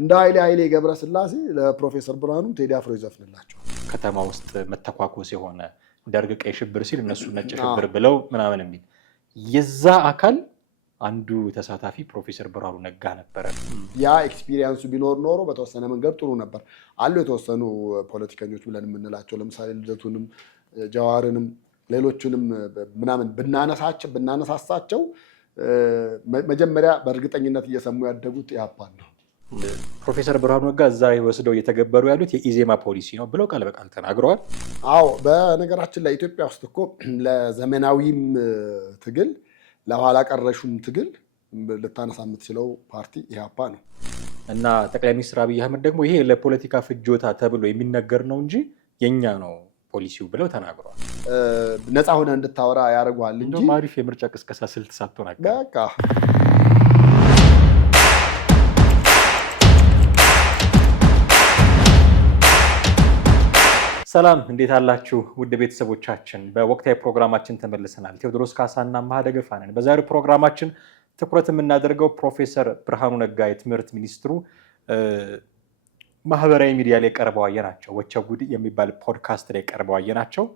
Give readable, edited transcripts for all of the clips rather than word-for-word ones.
እንደ ኃይሌ ገብረስላሴ ለፕሮፌሰር ብርሃኑ ቴዲ አፍሮ ይዘፍንላቸው ከተማ ውስጥ መተኳኮስ የሆነ ደርግ ቀይ ሽብር ሲል እነሱ ነጭ ሽብር ብለው ምናምን የሚል የዛ አካል አንዱ ተሳታፊ ፕሮፌሰር ብርሃኑ ነጋ ነበር። ያ ኤክስፒሪየንሱ ቢኖር ኖሮ በተወሰነ መንገድ ጥሩ ነበር። አሉ የተወሰኑ ፖለቲከኞች ብለን የምንላቸው ለምሳሌ ልደቱንም ጀዋርንም ሌሎቹንም ምናምን ብናነሳሳቸው መጀመሪያ በእርግጠኝነት እየሰሙ ያደጉት ያፓን ነው። ፕሮፌሰር ብርሃኑ ነጋ እዛ ወስደው እየተገበሩ ያሉት የኢዜማ ፖሊሲ ነው ብለው ቃል በቃል ተናግረዋል። አዎ በነገራችን ላይ ኢትዮጵያ ውስጥ እኮ ለዘመናዊም ትግል ለኋላ ቀረሹም ትግል ልታነሳ የምትችለው ፓርቲ ኢህአፓ ነው እና ጠቅላይ ሚኒስትር አብይ አህመድ ደግሞ ይሄ ለፖለቲካ ፍጆታ ተብሎ የሚነገር ነው እንጂ የኛ ነው ፖሊሲው ብለው ተናግረዋል። ነፃ ሆነ እንድታወራ ያደርጓል እንጂ እንደውም አሪፍ የምርጫ ቅስቀሳ ስልት ሳትሆን በቃ ሰላም እንዴት አላችሁ ውድ ቤተሰቦቻችን? በወቅታዊ ፕሮግራማችን ተመልሰናል። ቴዎድሮስ ካሳና ማህደገፋ ነን። በዛሬው ፕሮግራማችን ትኩረት የምናደርገው ፕሮፌሰር ብርሃኑ ነጋ የትምህርት ሚኒስትሩ ማህበራዊ ሚዲያ ላይ ቀርበው አየናቸው። ወቸ ጉድ የሚባል ፖድካስት ላይ ቀርበው አየናቸው።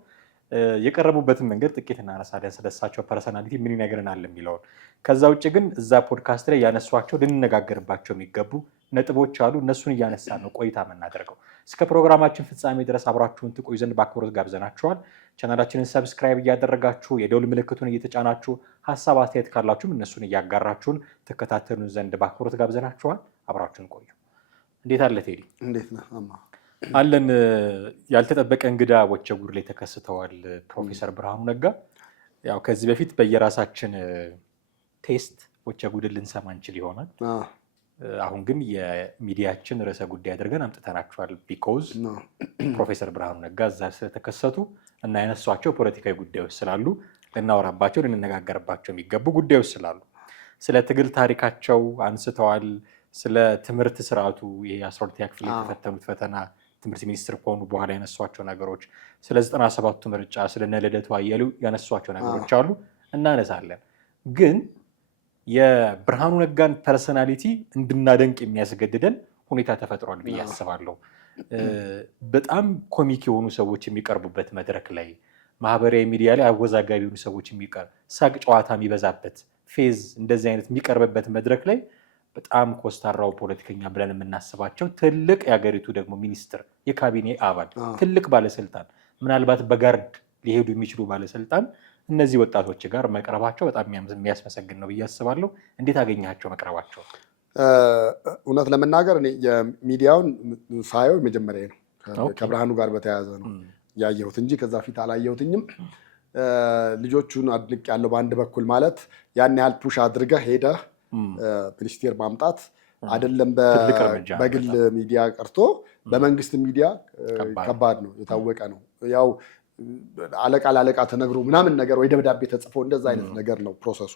የቀረቡበትን መንገድ ጥቂት እናነሳለን። ስለሳቸው ፐርሰናሊቲ ምን ይነግረናል የሚለውን። ከዛ ውጭ ግን እዛ ፖድካስት ላይ ያነሷቸው ልንነጋገርባቸው የሚገቡ ነጥቦች አሉ። እነሱን እያነሳን ነው ቆይታ የምናደርገው። እስከ ፕሮግራማችን ፍጻሜ ድረስ አብራችሁን ትቆዩ ዘንድ በአክብሮት ጋብዘናችኋል። ቻናላችንን ሰብስክራይብ እያደረጋችሁ የደውል ምልክቱን እየተጫናችሁ ሀሳብ አስተያየት ካላችሁም እነሱን እያጋራችሁን ተከታተሉን ዘንድ በአክብሮት ጋብዘናችኋል። አብራችሁን ቆዩ። እንዴት አለ ቴዲ? እንዴት ነህ? አለን። ያልተጠበቀ እንግዳ ወቸ ጉድ ላይ ተከስተዋል። ፕሮፌሰር ብርሃኑ ነጋ ያው ከዚህ በፊት በየራሳችን ቴስት ወቸ ጉድን ልንሰማ እንችል ይሆናል። አሁን ግን የሚዲያችን ርዕሰ ጉዳይ አድርገን አምጥተናቸዋል። ቢኮዝ ፕሮፌሰር ብርሃኑ ነጋ እዛ ስለተከሰቱ እና ያነሷቸው ፖለቲካዊ ጉዳዮች ስላሉ ልናወራባቸው ልንነጋገርባቸው የሚገቡ ጉዳዮች ስላሉ ስለ ትግል ታሪካቸው አንስተዋል። ስለ ትምህርት ስርዓቱ ይሄ 12ኛ ክፍል የተፈተኑት ፈተና ትምህርት ሚኒስትር ከሆኑ በኋላ ያነሷቸው ነገሮች፣ ስለ 97ቱ ምርጫ፣ ስለ ልደቱ አያሌው ያነሷቸው ነገሮች አሉ እናነሳለን። ግን የብርሃኑ ነጋን ፐርሰናሊቲ እንድናደንቅ የሚያስገድደን ሁኔታ ተፈጥሯል ብዬ አስባለሁ። በጣም ኮሚክ የሆኑ ሰዎች የሚቀርቡበት መድረክ ላይ፣ ማህበራዊ ሚዲያ ላይ አወዛጋቢ የሆኑ ሰዎች ሳቅ ጨዋታ የሚበዛበት ፌዝ እንደዚህ አይነት የሚቀርብበት መድረክ ላይ በጣም ኮስታራው ፖለቲከኛ ብለን የምናስባቸው ትልቅ የሀገሪቱ ደግሞ ሚኒስትር፣ የካቢኔ አባል፣ ትልቅ ባለስልጣን፣ ምናልባት በጋርድ ሊሄዱ የሚችሉ ባለስልጣን እነዚህ ወጣቶች ጋር መቅረባቸው በጣም የሚያስመሰግን ነው ብዬ አስባለሁ። እንዴት አገኛቸው መቅረባቸው? እውነት ለመናገር እኔ የሚዲያውን ሳየው መጀመሪያ ነው ከብርሃኑ ጋር በተያያዘ ነው ያየሁት እንጂ ከዛ ፊት አላየሁትኝም። ልጆቹን አድንቅ ያለው በአንድ በኩል ማለት ያን ያህል ፑሽ አድርገህ ሄደህ ሚኒስቴር ማምጣት አይደለም በግል ሚዲያ ቀርቶ በመንግስት ሚዲያ ከባድ ነው፣ የታወቀ ነው። ያው አለቃ ለአለቃ ተነግሮ ምናምን ነገር ወይ ደብዳቤ ተጽፎ እንደዛ አይነት ነገር ነው። ፕሮሰሱ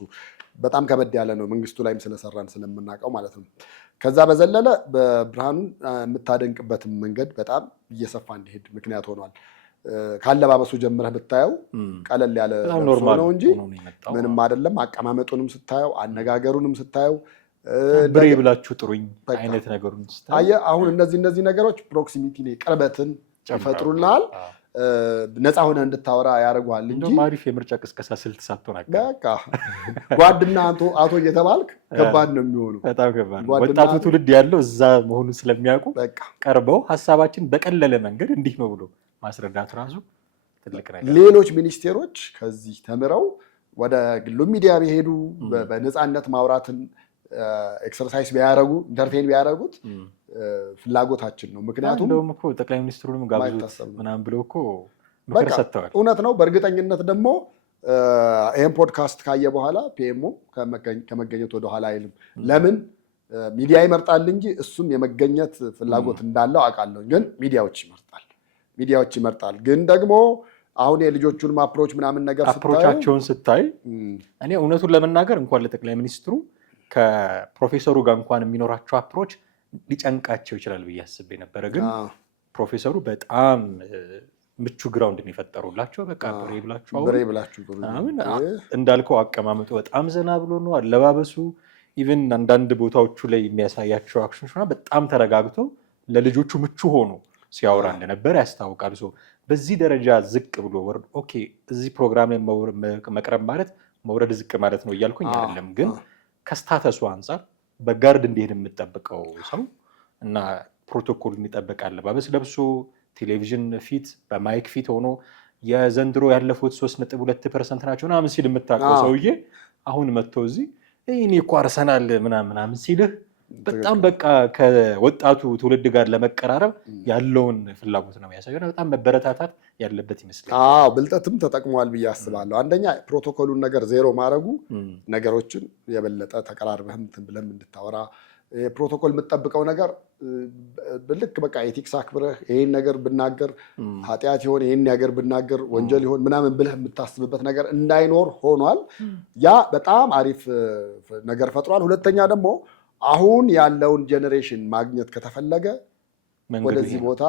በጣም ከበድ ያለ ነው፣ መንግስቱ ላይም ስለሰራን ስለምናውቀው ማለት ነው። ከዛ በዘለለ በብርሃኑን የምታደንቅበትን መንገድ በጣም እየሰፋ እንዲሄድ ምክንያት ሆኗል። ካለባበሱ ጀምረህ ብታየው ቀለል ያለ ነው እንጂ ምንም አይደለም። አቀማመጡንም ስታየው አነጋገሩንም ስታየው ብሬ ብላችሁ ጥሩኝ አይነት ነገሩን ስታየው አየህ። አሁን እነዚህ ነገሮች ፕሮክሲሚቲ ላይ ቅርበትን ይፈጥሩልሃል፣ ነፃ ሆነ እንድታወራ ያደርጉሃል እንጂ አሪፍ የምርጫ ቅስቀሳ ስልት ሳትሆን በቃ ጓድና አቶ እየተባልክ ከባድ ነው የሚሆነው። በጣም ከባድ ነው። ወጣቱ ትውልድ ያለው እዛ መሆኑን ስለሚያውቁ ቀርበው ሀሳባችን በቀለለ መንገድ እንዲህ ነው ብሎ ማስረዳት ራሱ ትልቅ ነገር። ሌሎች ሚኒስቴሮች ከዚህ ተምረው ወደ ግሉ ሚዲያ ቢሄዱ በነፃነት ማውራትን ኤክሰርሳይዝ ቢያደርጉ ኢንተርቴን ቢያደርጉት ፍላጎታችን ነው። ምክንያቱም እንደውም እኮ ጠቅላይ ሚኒስትሩንም ጋብዙት ምናምን ብለው እኮ ምክር ሰጥተዋል። እውነት ነው። በእርግጠኝነት ደግሞ ይህን ፖድካስት ካየ በኋላ ፒኤሙ ከመገኘት ወደኋላ አይልም። ለምን ሚዲያ ይመርጣል እንጂ እሱም የመገኘት ፍላጎት እንዳለው አውቃለሁ። ግን ሚዲያዎች ይመርጣል። ግን ደግሞ አሁን የልጆቹን አፕሮች ምናምን ነገር አፕሮቻቸውን ስታይ እኔ እውነቱን ለመናገር እንኳን ለጠቅላይ ሚኒስትሩ ከፕሮፌሰሩ ጋር እንኳን የሚኖራቸው አፕሮች ሊጨንቃቸው ይችላል ብዬ አስቤ ነበረ። ግን ፕሮፌሰሩ በጣም ምቹ ግራውንድ የፈጠሩላቸው በቃ ብሬ ብላችሁ እንዳልከው አቀማመጡ በጣም ዘና ብሎ ነው። አለባበሱ ኢቭን አንዳንድ ቦታዎቹ ላይ የሚያሳያቸው አክሽኖች በጣም ተረጋግቶ ለልጆቹ ምቹ ሆኖ ሲያወራ እንደነበር ያስታውቃል። በዚህ ደረጃ ዝቅ ብሎ ኦኬ እዚህ ፕሮግራም ላይ መቅረብ ማለት መውረድ ዝቅ ማለት ነው እያልኩኝ አይደለም፣ ግን ከስታተሱ አንጻር በጋርድ እንዲሄድ የምጠብቀው ሰው እና ፕሮቶኮል የሚጠበቅ አለባበስ ለብሶ ቴሌቪዥን ፊት በማይክ ፊት ሆኖ የዘንድሮ ያለፉት 3.2% ናቸው ምናምን ሲል የምታውቀው ሰውዬ አሁን መጥቶ እዚህ እኔ እኮ አርሰናል ምናምን ሲልህ በጣም በቃ ከወጣቱ ትውልድ ጋር ለመቀራረብ ያለውን ፍላጎት ነው የሚያሳየው። በጣም መበረታታት ያለበት ይመስላል። ብልጠትም ተጠቅሟል ብዬ አስባለሁ። አንደኛ ፕሮቶኮሉን ነገር ዜሮ ማድረጉ ነገሮችን የበለጠ ተቀራርበህም ብለም እንድታወራ ፕሮቶኮል የምትጠብቀው ነገር ልክ በቃ ኤቲክስ አክብረህ ይሄን ነገር ብናገር ኃጢአት ይሆን ይሄን ነገር ብናገር ወንጀል ይሆን ምናምን ብለህ የምታስብበት ነገር እንዳይኖር ሆኗል። ያ በጣም አሪፍ ነገር ፈጥሯል። ሁለተኛ ደግሞ አሁን ያለውን ጄኔሬሽን ማግኘት ከተፈለገ ወደዚህ ቦታ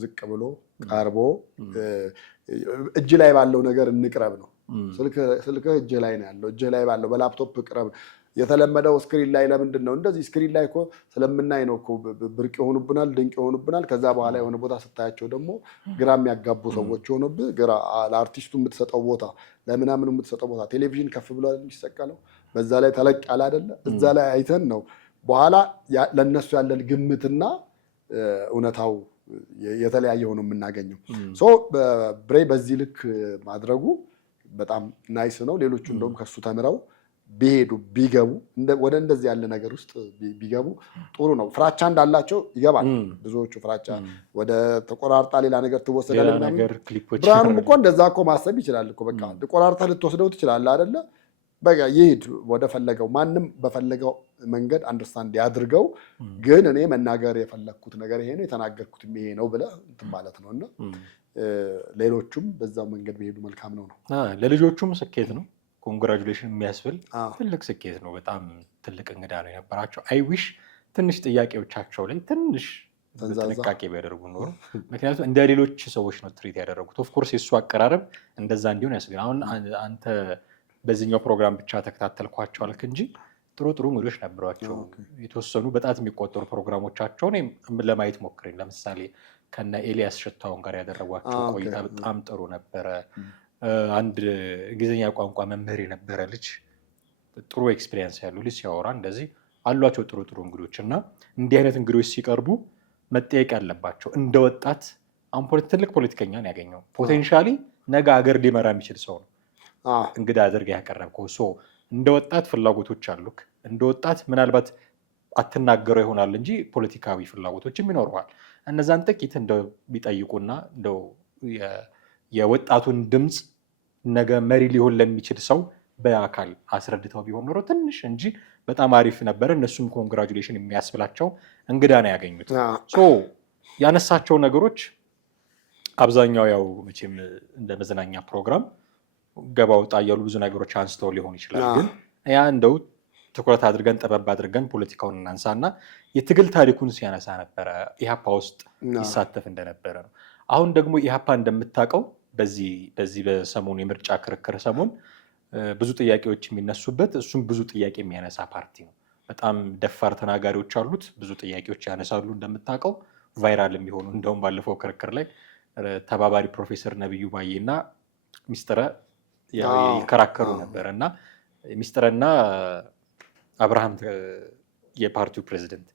ዝቅ ብሎ ቀርቦ እጅ ላይ ባለው ነገር እንቅረብ ነው። ስልክህ እጅ ላይ ነው ያለው፣ እጅ ላይ ባለው በላፕቶፕ ቅረብ። የተለመደው ስክሪን ላይ ለምንድን ነው እንደዚህ? ስክሪን ላይ እኮ ስለምናይ ነው እኮ ብርቅ ይሆኑብናል፣ ድንቅ ይሆኑብናል። ከዛ በኋላ የሆነ ቦታ ስታያቸው ደግሞ ግራ የሚያጋቡ ሰዎች ሆኖብህ ለአርቲስቱ የምትሰጠው ቦታ ለምናምኑ የምትሰጠው ቦታ ቴሌቪዥን ከፍ ብሎ የሚሰቀለው በዛ ላይ ተለቅ ያለ አይደለ? እዛ ላይ አይተን ነው በኋላ ለነሱ ያለን ግምትና እውነታው የተለያየ ሆኖ የምናገኘው። ብሬ በዚህ ልክ ማድረጉ በጣም ናይስ ነው። ሌሎቹ እንደውም ከሱ ተምረው ቢሄዱ ቢገቡ ወደ እንደዚህ ያለ ነገር ውስጥ ቢገቡ ጥሩ ነው። ፍራቻ እንዳላቸው ይገባል። ብዙዎቹ ፍራቻ ወደ ተቆራርጣ ሌላ ነገር ትወሰዳለህ ምናምን። ብርሃኑም እኮ እንደዛ እኮ ማሰብ ይችላል እኮ በቃ ተቆራርጣ ልትወስደው ትችላለህ አይደለ? በቃ ይሄድ ወደ ፈለገው፣ ማንም በፈለገው መንገድ አንደርስታንድ ያድርገው። ግን እኔ መናገር የፈለግኩት ነገር ይሄ ነው የተናገርኩት ይሄ ነው ብለህ እንትን ማለት ነው። እና ሌሎቹም በዛው መንገድ ቢሄዱ መልካም ነው። ለልጆቹም ስኬት ነው። ኮንግራጁሌሽን የሚያስብል ትልቅ ስኬት ነው። በጣም ትልቅ እንግዳ ነው የነበራቸው። አይዊሽ ትንሽ ጥያቄዎቻቸው ላይ ትንሽ ጥንቃቄ ቢያደርጉ ኖሮ፣ ምክንያቱም እንደ ሌሎች ሰዎች ነው ትሪት ያደረጉት። ኦፍኮርስ የእሱ አቀራረብ እንደዛ እንዲሆን ያስብል። አሁን አንተ በዚህኛው ፕሮግራም ብቻ ተከታተልኳቸው አልክ እንጂ ጥሩ ጥሩ እንግዶች ነበሯቸው። የተወሰኑ በጣት የሚቆጠሩ ፕሮግራሞቻቸውን ለማየት ሞክሬን። ለምሳሌ ከነ ኤልያስ ሽታውን ጋር ያደረጓቸው ቆይታ በጣም ጥሩ ነበረ። አንድ እንግሊዝኛ ቋንቋ መምህር የነበረ ልጅ ጥሩ ኤክስፒሪየንስ ያለው ልጅ ሲያወራ እንደዚህ አሏቸው ጥሩ ጥሩ እንግዶች። እና እንዲህ አይነት እንግዶች ሲቀርቡ መጠየቅ ያለባቸው እንደ ወጣት አሁን ትልቅ ፖለቲከኛን ያገኘው ፖቴንሻሊ ነገ ሀገር ሊመራ የሚችል ሰው ነው እንግዳ አድርገህ ያቀረብከው። እንደ ወጣት ፍላጎቶች አሉክ። እንደ ወጣት ምናልባት አትናገረው ይሆናል እንጂ ፖለቲካዊ ፍላጎቶችም ይኖረዋል። እነዛን ጥቂት እንደው ቢጠይቁና እንደው የወጣቱን ድምፅ ነገ መሪ ሊሆን ለሚችል ሰው በአካል አስረድተው ቢሆን ኖሮ ትንሽ እንጂ በጣም አሪፍ ነበረ። እነሱም ኮንግራጁሌሽን የሚያስብላቸው እንግዳ ነው ያገኙት። ያነሳቸው ነገሮች አብዛኛው ያው መቼም እንደ መዝናኛ ፕሮግራም ገባ ወጣ እያሉ ብዙ ነገሮች አንስተው ሊሆን ይችላል። ግን ያ እንደው ትኩረት አድርገን ጠበብ አድርገን ፖለቲካውን እናንሳና የትግል ታሪኩን ሲያነሳ ነበረ። ኢህአፓ ውስጥ ይሳተፍ እንደነበረ ነው። አሁን ደግሞ ኢህአፓ እንደምታውቀው በዚህ በሰሞኑ የምርጫ ክርክር ሰሞን ብዙ ጥያቄዎች የሚነሱበት፣ እሱም ብዙ ጥያቄ የሚያነሳ ፓርቲ ነው። በጣም ደፋር ተናጋሪዎች አሉት። ብዙ ጥያቄዎች ያነሳሉ። እንደምታውቀው ቫይራል የሚሆኑ እንደውም ባለፈው ክርክር ላይ ተባባሪ ፕሮፌሰር ነብዩ ባዬ እና ሚስጥረ ይከራከሩ ነበር እና ሚስጥረና አብርሃም የፓርቲው ፕሬዚደንት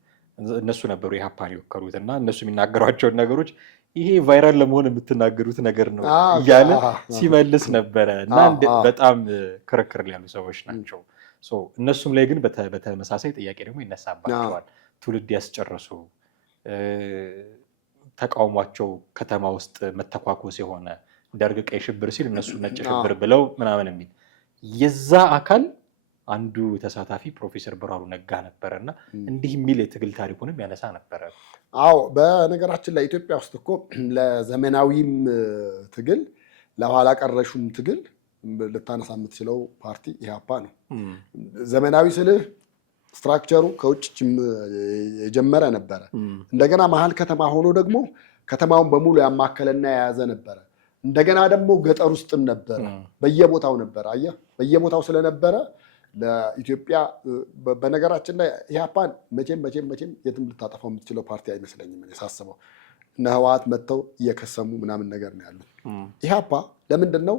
እነሱ ነበሩ ኢህአፓን የወከሉት እና እነሱ የሚናገሯቸውን ነገሮች ይሄ ቫይራል ለመሆን የምትናገሩት ነገር ነው እያለ ሲመልስ ነበረ እና በጣም ክርክር ያሉ ሰዎች ናቸው። እነሱም ላይ ግን በተመሳሳይ ጥያቄ ደግሞ ይነሳባቸዋል። ትውልድ ያስጨረሱ ተቃውሟቸው ከተማ ውስጥ መተኳኮስ የሆነ ደርግ ቀይ ሽብር ሲል እነሱ ነጭ ሽብር ብለው ምናምን የሚል የዛ አካል አንዱ ተሳታፊ ፕሮፌሰር ብርሃኑ ነጋ ነበረ እና እንዲህ የሚል የትግል ታሪኩንም ያነሳ ነበረ። አዎ በነገራችን ላይ ኢትዮጵያ ውስጥ እኮ ለዘመናዊም ትግል ለኋላ ቀረሹም ትግል ልታነሳ የምትችለው ፓርቲ ኢህአፓ ነው። ዘመናዊ ስልህ ስትራክቸሩ ከውጭ የጀመረ ነበረ። እንደገና መሀል ከተማ ሆኖ ደግሞ ከተማውን በሙሉ ያማከለና የያዘ ነበረ። እንደገና ደግሞ ገጠር ውስጥም ነበረ፣ በየቦታው ነበረ። አየህ በየቦታው ስለነበረ ለኢትዮጵያ በነገራችን ላይ ኢህአፓን መቼም የትም ልታጠፋው የምትችለው ፓርቲ አይመስለኝም ሳስበው። እነ ህወሓት መጥተው እየከሰሙ ምናምን ነገር ነው ያሉት። ኢህአፓ ለምንድን ነው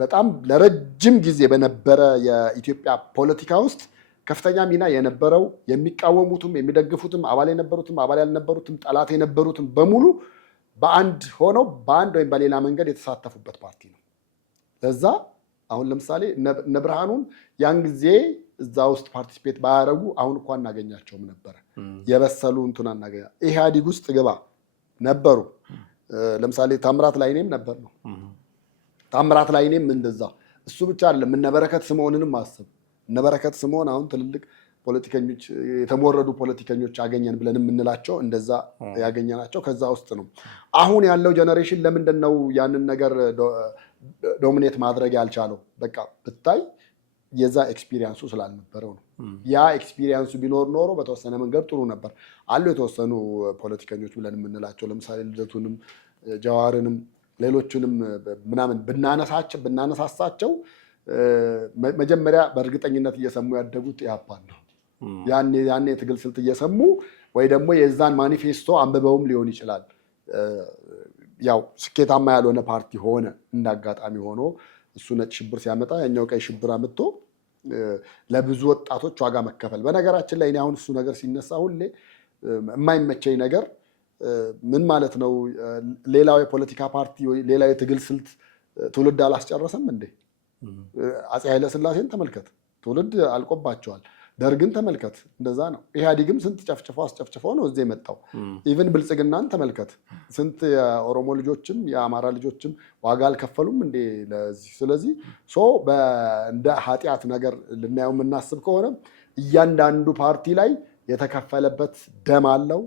በጣም ለረጅም ጊዜ በነበረ የኢትዮጵያ ፖለቲካ ውስጥ ከፍተኛ ሚና የነበረው የሚቃወሙትም የሚደግፉትም አባል የነበሩትም አባል ያልነበሩትም ጠላት የነበሩትም በሙሉ በአንድ ሆነው በአንድ ወይም በሌላ መንገድ የተሳተፉበት ፓርቲ ነው። ለዛ አሁን ለምሳሌ እነ ብርሃኑን ያን ጊዜ እዛ ውስጥ ፓርቲስፔት ባያደረጉ አሁን እኮ አናገኛቸውም ነበረ። የበሰሉ እንትን አናገኛ ኢህአዲግ ውስጥ ግባ ነበሩ። ለምሳሌ ታምራት ላይኔም ነበር ነው። ታምራት ላይኔም እንደዛ። እሱ ብቻ አይደለም፣ እነ በረከት ስምዖንንም አስብ። እነ በረከት ስምዖን አሁን ትልልቅ ፖለቲከኞች የተሞረዱ ፖለቲከኞች አገኘን ብለን የምንላቸው እንደዛ ያገኘናቸው ከዛ ውስጥ ነው። አሁን ያለው ጀነሬሽን ለምንድን ነው ያንን ነገር ዶሚኔት ማድረግ ያልቻለው? በቃ ብታይ የዛ ኤክስፒሪየንሱ ስላልነበረው ነው። ያ ኤክስፒሪየንሱ ቢኖር ኖሮ በተወሰነ መንገድ ጥሩ ነበር። አሉ የተወሰኑ ፖለቲከኞች ብለን የምንላቸው ለምሳሌ ልደቱንም ጀዋርንም ሌሎቹንም ምናምን ብናነሳሳቸው መጀመሪያ በእርግጠኝነት እየሰሙ ያደጉት ኢህአፓን ነው። ያኔ የትግል ስልት እየሰሙ ወይ ደግሞ የዛን ማኒፌስቶ አንብበውም ሊሆን ይችላል። ያው ስኬታማ ያልሆነ ፓርቲ ሆነ እንዳጋጣሚ ሆኖ እሱ ነጭ ሽብር ሲያመጣ ያኛው ቀይ ሽብር አምጥቶ ለብዙ ወጣቶች ዋጋ መከፈል። በነገራችን ላይ እኔ አሁን እሱ ነገር ሲነሳ ሁሌ የማይመቸኝ ነገር ምን ማለት ነው? ሌላው የፖለቲካ ፓርቲ ሌላው የትግል ስልት ትውልድ አላስጨረሰም እንዴ? አፄ ኃይለሥላሴን ተመልከት፣ ትውልድ አልቆባቸዋል። ደርግን ተመልከት፣ እንደዛ ነው። ኢህአዲግም ስንት አስጨፍጭፈው ነው እዚህ የመጣው። ኢቭን ብልጽግናን ተመልከት፣ ስንት የኦሮሞ ልጆችም የአማራ ልጆችም ዋጋ አልከፈሉም እንዴ ለዚህ። ስለዚህ እንደ ኃጢአት ነገር ልናየው የምናስብ ከሆነ እያንዳንዱ ፓርቲ ላይ የተከፈለበት ደም አለው።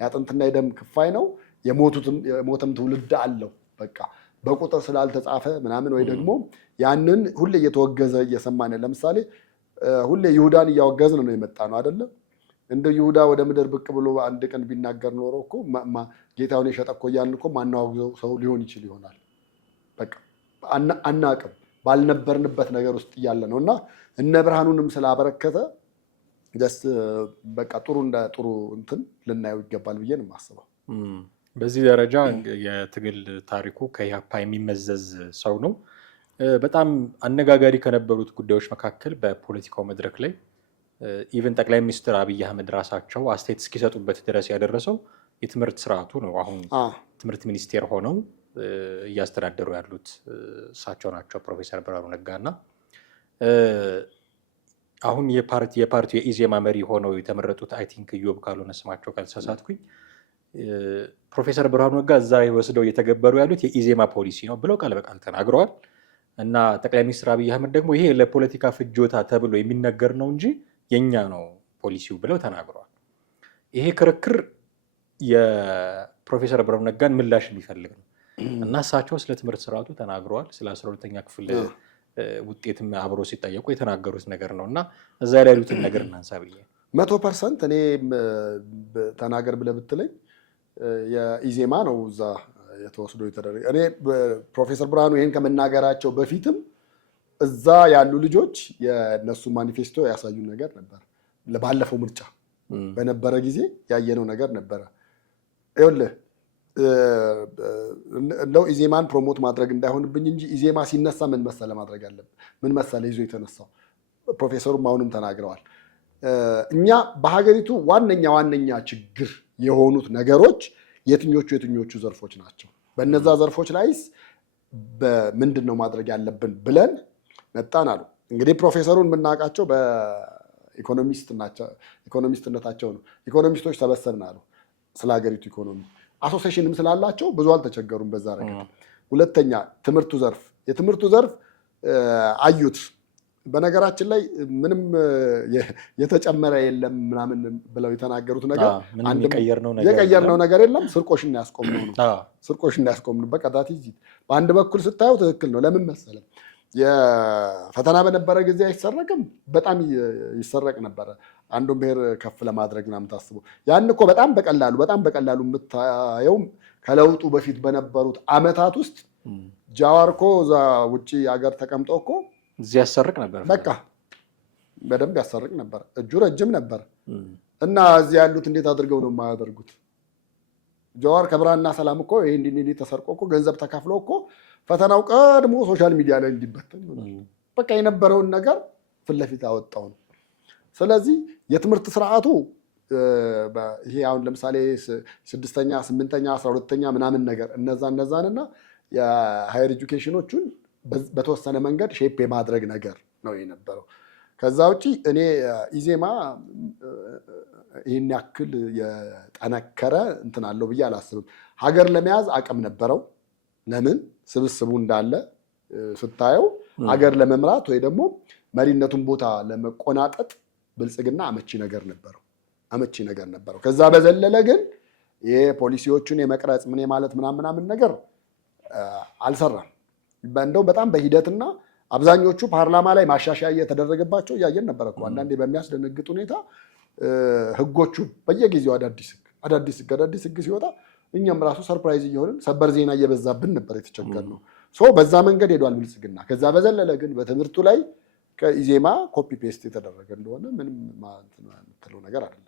የአጥንትና የደም ክፋይ ነው። የሞተም ትውልድ አለው። በቃ በቁጥር ስላልተጻፈ ምናምን ወይ ደግሞ ያንን ሁሌ እየተወገዘ እየሰማን ለምሳሌ ሁሌ ይሁዳን እያወገዝን ነው የመጣ ነው አይደለም። እንደ ይሁዳ ወደ ምድር ብቅ ብሎ አንድ ቀን ቢናገር ኖሮ እኮ ጌታውን የሸጠ እኮ እያልን እኮ ማናወግዘው ሰው ሊሆን ይችል ይሆናል። በቃ አናቅም ባልነበርንበት ነገር ውስጥ እያለ ነው። እና እነ ብርሃኑንም ስላበረከተ ደስ በቃ ጥሩ እንትን ልናየው ይገባል ብዬ ነው የማስበው። በዚህ ደረጃ የትግል ታሪኩ ከኢህአፓ የሚመዘዝ ሰው ነው። በጣም አነጋጋሪ ከነበሩት ጉዳዮች መካከል በፖለቲካው መድረክ ላይ ኢቨን ጠቅላይ ሚኒስትር አብይ አህመድ ራሳቸው አስተያየት እስኪሰጡበት ድረስ ያደረሰው የትምህርት ስርዓቱ ነው። አሁን ትምህርት ሚኒስቴር ሆነው እያስተዳደሩ ያሉት እሳቸው ናቸው፣ ፕሮፌሰር ብርሃኑ ነጋና አሁን የፓርቲው የኢዜማ መሪ ሆነው የተመረጡት አይ ቲንክ ኢዮብ ካልሆነ ስማቸው ካልተሳሳትኩኝ ፕሮፌሰር ብርሃኑ ነጋ እዛ ወስደው እየተገበሩ ያሉት የኢዜማ ፖሊሲ ነው ብለው ቃል በቃል ተናግረዋል። እና ጠቅላይ ሚኒስትር አብይ አህመድ ደግሞ ይሄ ለፖለቲካ ፍጆታ ተብሎ የሚነገር ነው እንጂ የኛ ነው ፖሊሲው ብለው ተናግረዋል። ይሄ ክርክር የፕሮፌሰር ብርሃኑ ነጋን ምላሽ የሚፈልግ ነው እና እሳቸው ስለ ትምህርት ስርዓቱ ተናግረዋል። ስለ 12ኛ ክፍል ውጤትም አብሮ ሲጠየቁ የተናገሩት ነገር ነው እና እዛ ላይ ያሉትን ነገር እናንሳ ብዬ 100% እኔ ተናገር ብለህ ብትለኝ የኢዜማ ነው እዛ የተወስዶ የተደረገ። እኔ ፕሮፌሰር ብርሃኑ ይሄን ከመናገራቸው በፊትም እዛ ያሉ ልጆች የነሱ ማኒፌስቶ ያሳዩን ነገር ነበር። ባለፈው ምርጫ በነበረ ጊዜ ያየነው ነገር ነበረ። ይኸውልህ እንደው ኢዜማን ፕሮሞት ማድረግ እንዳይሆንብኝ እንጂ ኢዜማ ሲነሳ ምን መሰለ ማድረግ አለብን። ምን መሰለ ይዞ የተነሳው ፕሮፌሰሩም አሁንም ተናግረዋል። እኛ በሀገሪቱ ዋነኛ ችግር የሆኑት ነገሮች የትኞቹ ዘርፎች ናቸው? በነዛ ዘርፎች ላይስ በምንድን ነው ማድረግ ያለብን ብለን መጣን አሉ። እንግዲህ ፕሮፌሰሩን የምናውቃቸው በኢኮኖሚስትነታቸው ነው። ኢኮኖሚስቶች ሰበሰብን አሉ ስለ ሀገሪቱ ኢኮኖሚ። አሶሴሽንም ስላላቸው ብዙ አልተቸገሩም በዛ ረገድ። ሁለተኛ የትምህርቱ ዘርፍ አዩት። በነገራችን ላይ ምንም የተጨመረ የለም ምናምን ብለው የተናገሩት ነገር የቀየርነው ነገር የለም። ስርቆሽን ያስቆምነው ነው። ስርቆሽን ያስቆምነው በቃ ዳት ይዚ በአንድ በኩል ስታየው ትክክል ነው። ለምን መሰለም የፈተና በነበረ ጊዜ አይሰረቅም፣ በጣም ይሰረቅ ነበረ። አንዱን ብሔር ከፍ ለማድረግ ምናምን ታስቦ ያን እኮ በጣም በቀላሉ የምታየው ከለውጡ በፊት በነበሩት አመታት ውስጥ ጃዋር እኮ እዛ ውጭ ሀገር ተቀምጦ እኮ እዚህ ያሰርቅ ነበር። በቃ በደንብ ያሰርቅ ነበር። እጁ ረጅም ነበር። እና እዚህ ያሉት እንዴት አድርገው ነው የማያደርጉት? ጃዋር ከብርሃንና ሰላም እኮ ይሄ እንዲህ ተሰርቆ እኮ ገንዘብ ተካፍሎ እኮ ፈተናው ቀድሞ ሶሻል ሚዲያ ላይ እንዲበተን ይሆናል። በቃ የነበረውን ነገር ፊት ለፊት አወጣው ነው። ስለዚህ የትምህርት ስርዓቱ ይሄ አሁን ለምሳሌ 6ኛ 8ኛ 12ኛ ምናምን ነገር እነዛንና የሃየር ኤጁኬሽኖቹን በተወሰነ መንገድ ሼፕ የማድረግ ነገር ነው የነበረው። ከዛ ውጪ እኔ ኢዜማ ይህን ያክል የጠነከረ እንትን አለው ብዬ አላስብም። ሀገር ለመያዝ አቅም ነበረው። ለምን ስብስቡ እንዳለ ስታየው ሀገር ለመምራት ወይ ደግሞ መሪነቱን ቦታ ለመቆናጠጥ ብልጽግና አመቺ ነገር ነበረው። ከዛ በዘለለ ግን የፖሊሲዎቹን የመቅረጽ ምን ማለት ምናምን ነገር አልሰራም። እንደው በጣም በሂደትና አብዛኞቹ ፓርላማ ላይ ማሻሻያ እየተደረገባቸው እያየን ነበር እኮ። አንዳንዴ በሚያስደነግጥ ሁኔታ ህጎቹ በየጊዜው አዳዲስ ህግ ሲወጣ እኛም ራሱ ሰርፕራይዝ እየሆንን ሰበር ዜና እየበዛብን ነበር የተቸገርነው። በዛ መንገድ ሄዷል ብልጽግና። ከዛ በዘለለ ግን በትምህርቱ ላይ ከኢዜማ ኮፒ ፔስት የተደረገ እንደሆነ ምንም የምትለው ነገር አይደለም።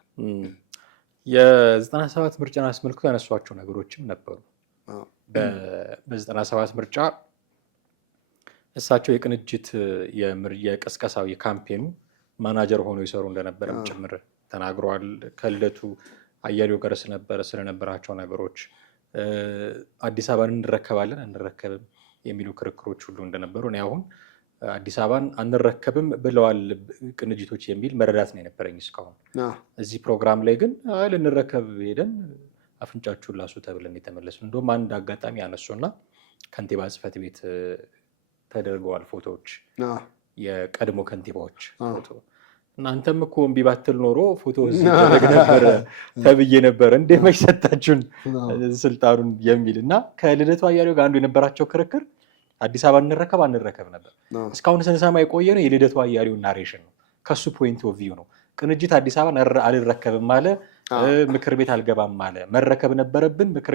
የ97 ምርጫን አስመልክቶ ያነሷቸው ነገሮችም ነበሩ። በ97 ምርጫ እሳቸው የቅንጅት የቅስቀሳው የካምፔኑ ማናጀር ሆኖ ይሰሩ እንደነበረም ጭምር ተናግረዋል። ከልደቱ አያሌው ጋር ስለነበራቸው ነገሮች አዲስ አበባን እንረከባለን አንረከብም የሚሉ ክርክሮች ሁሉ እንደነበሩ እኔ አሁን አዲስ አበባን አንረከብም ብለዋል ቅንጅቶች የሚል መረዳት ነው የነበረኝ እስካሁን። እዚህ ፕሮግራም ላይ ግን ልንረከብ ሄደን አፍንጫችሁን ላሱ ተብለን የተመለሱ። እንደውም አንድ አጋጣሚ ያነሱና ከንቲባ ጽሕፈት ቤት ተደርገዋል ፎቶዎች፣ የቀድሞ ከንቲባዎች ፎቶ። እናንተም እኮ እምቢ ባትል ኖሮ ፎቶ ሲደረግ ነበረ ተብዬ ነበር እንዴ መች ሰጣችሁን ስልጣኑን የሚል እና ከልደቱ አያሌው ጋር አንዱ የነበራቸው ክርክር አዲስ አበባ እንረከብ አንረከብ ነበር። እስካሁን ስንሰማ የቆየ ነው የልደቱ አያሌው ናሬሽን ነው፣ ከሱ ፖይንት ኦፍ ቪው ነው። ቅንጅት አዲስ አበባን አልረከብም አለ፣ ምክር ቤት አልገባም አለ። መረከብ ነበረብን፣ ምክር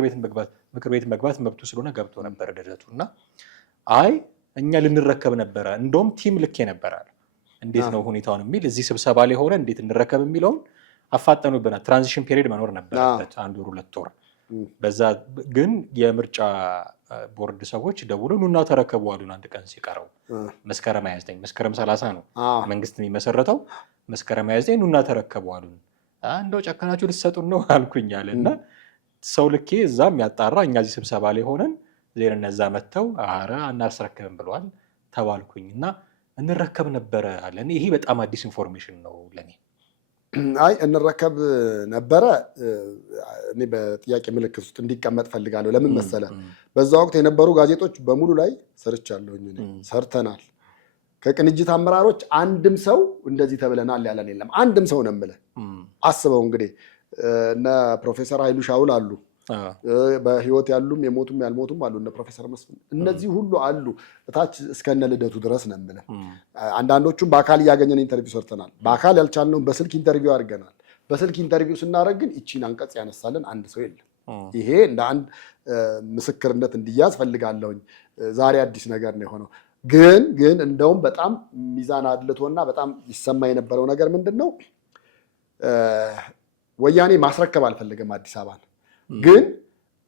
ቤት መግባት መብቱ ስለሆነ ገብቶ ነበር ልደቱ እና አይ እኛ ልንረከብ ነበረ፣ እንደውም ቲም ልኬ ነበራል እንዴት ነው ሁኔታውን የሚል እዚህ ስብሰባ ላይ ሆነ እንዴት እንረከብ የሚለውን አፋጠኑብናል። ትራንዚሽን ፔሪድ መኖር ነበረበት 1 ወር 2 ወር። በዛ ግን የምርጫ ቦርድ ሰዎች ደውለው ኑና ተረከቡ አሉን። አንድ ቀን ሲቀረው መስከረም 29 መስከረም 30 ነው መንግስት የሚመሰረተው። መስከረም 29 ኑና ተረከቡ አሉን። እንደው ጨከናችሁ ልትሰጡን ነው አልኩኝ አለ እና ሰው ልኬ እዛም ያጣራ እኛ እዚህ ስብሰባ ላይ ሆነን ዜና እነዛ መጥተው አረ አናስረከብም ብለዋል ተባልኩኝ እና እንረከብ ነበረ አለ። ይሄ በጣም አዲስ ኢንፎርሜሽን ነው ለኔ። አይ እንረከብ ነበረ እኔ በጥያቄ ምልክት ውስጥ እንዲቀመጥ ፈልጋለሁ። ለምን መሰለ? በዛ ወቅት የነበሩ ጋዜጦች በሙሉ ላይ ሰርቻለሁኝ እኔ ሰርተናል። ከቅንጅት አመራሮች አንድም ሰው እንደዚህ ተብለናል ያለን የለም። አንድም ሰው ነው የምልህ። አስበው እንግዲህ እነ ፕሮፌሰር ኃይሉ ሻውል አሉ፣ በህይወት ያሉም የሞቱም ያልሞቱም አሉ፣ እነ ፕሮፌሰር መስፍን፣ እነዚህ ሁሉ አሉ እታች እስከነ ልደቱ ድረስ ነው የምልህ። አንዳንዶቹም በአካል እያገኘን ኢንተርቪው ሰርተናል። በአካል ያልቻልነውን በስልክ ኢንተርቪው አድርገናል። በስልክ ኢንተርቪው ስናደርግ ግን ይቺን አንቀጽ ያነሳልን አንድ ሰው የለም። ይሄ እንደ አንድ ምስክርነት እንዲያዝ ፈልጋለሁኝ። ዛሬ አዲስ ነገር ነው የሆነው። ግን እንደውም በጣም ሚዛን አድልቶና በጣም ይሰማ የነበረው ነገር ምንድን ነው? ወያኔ ማስረከብ አልፈለገም አዲስ አበባን። ግን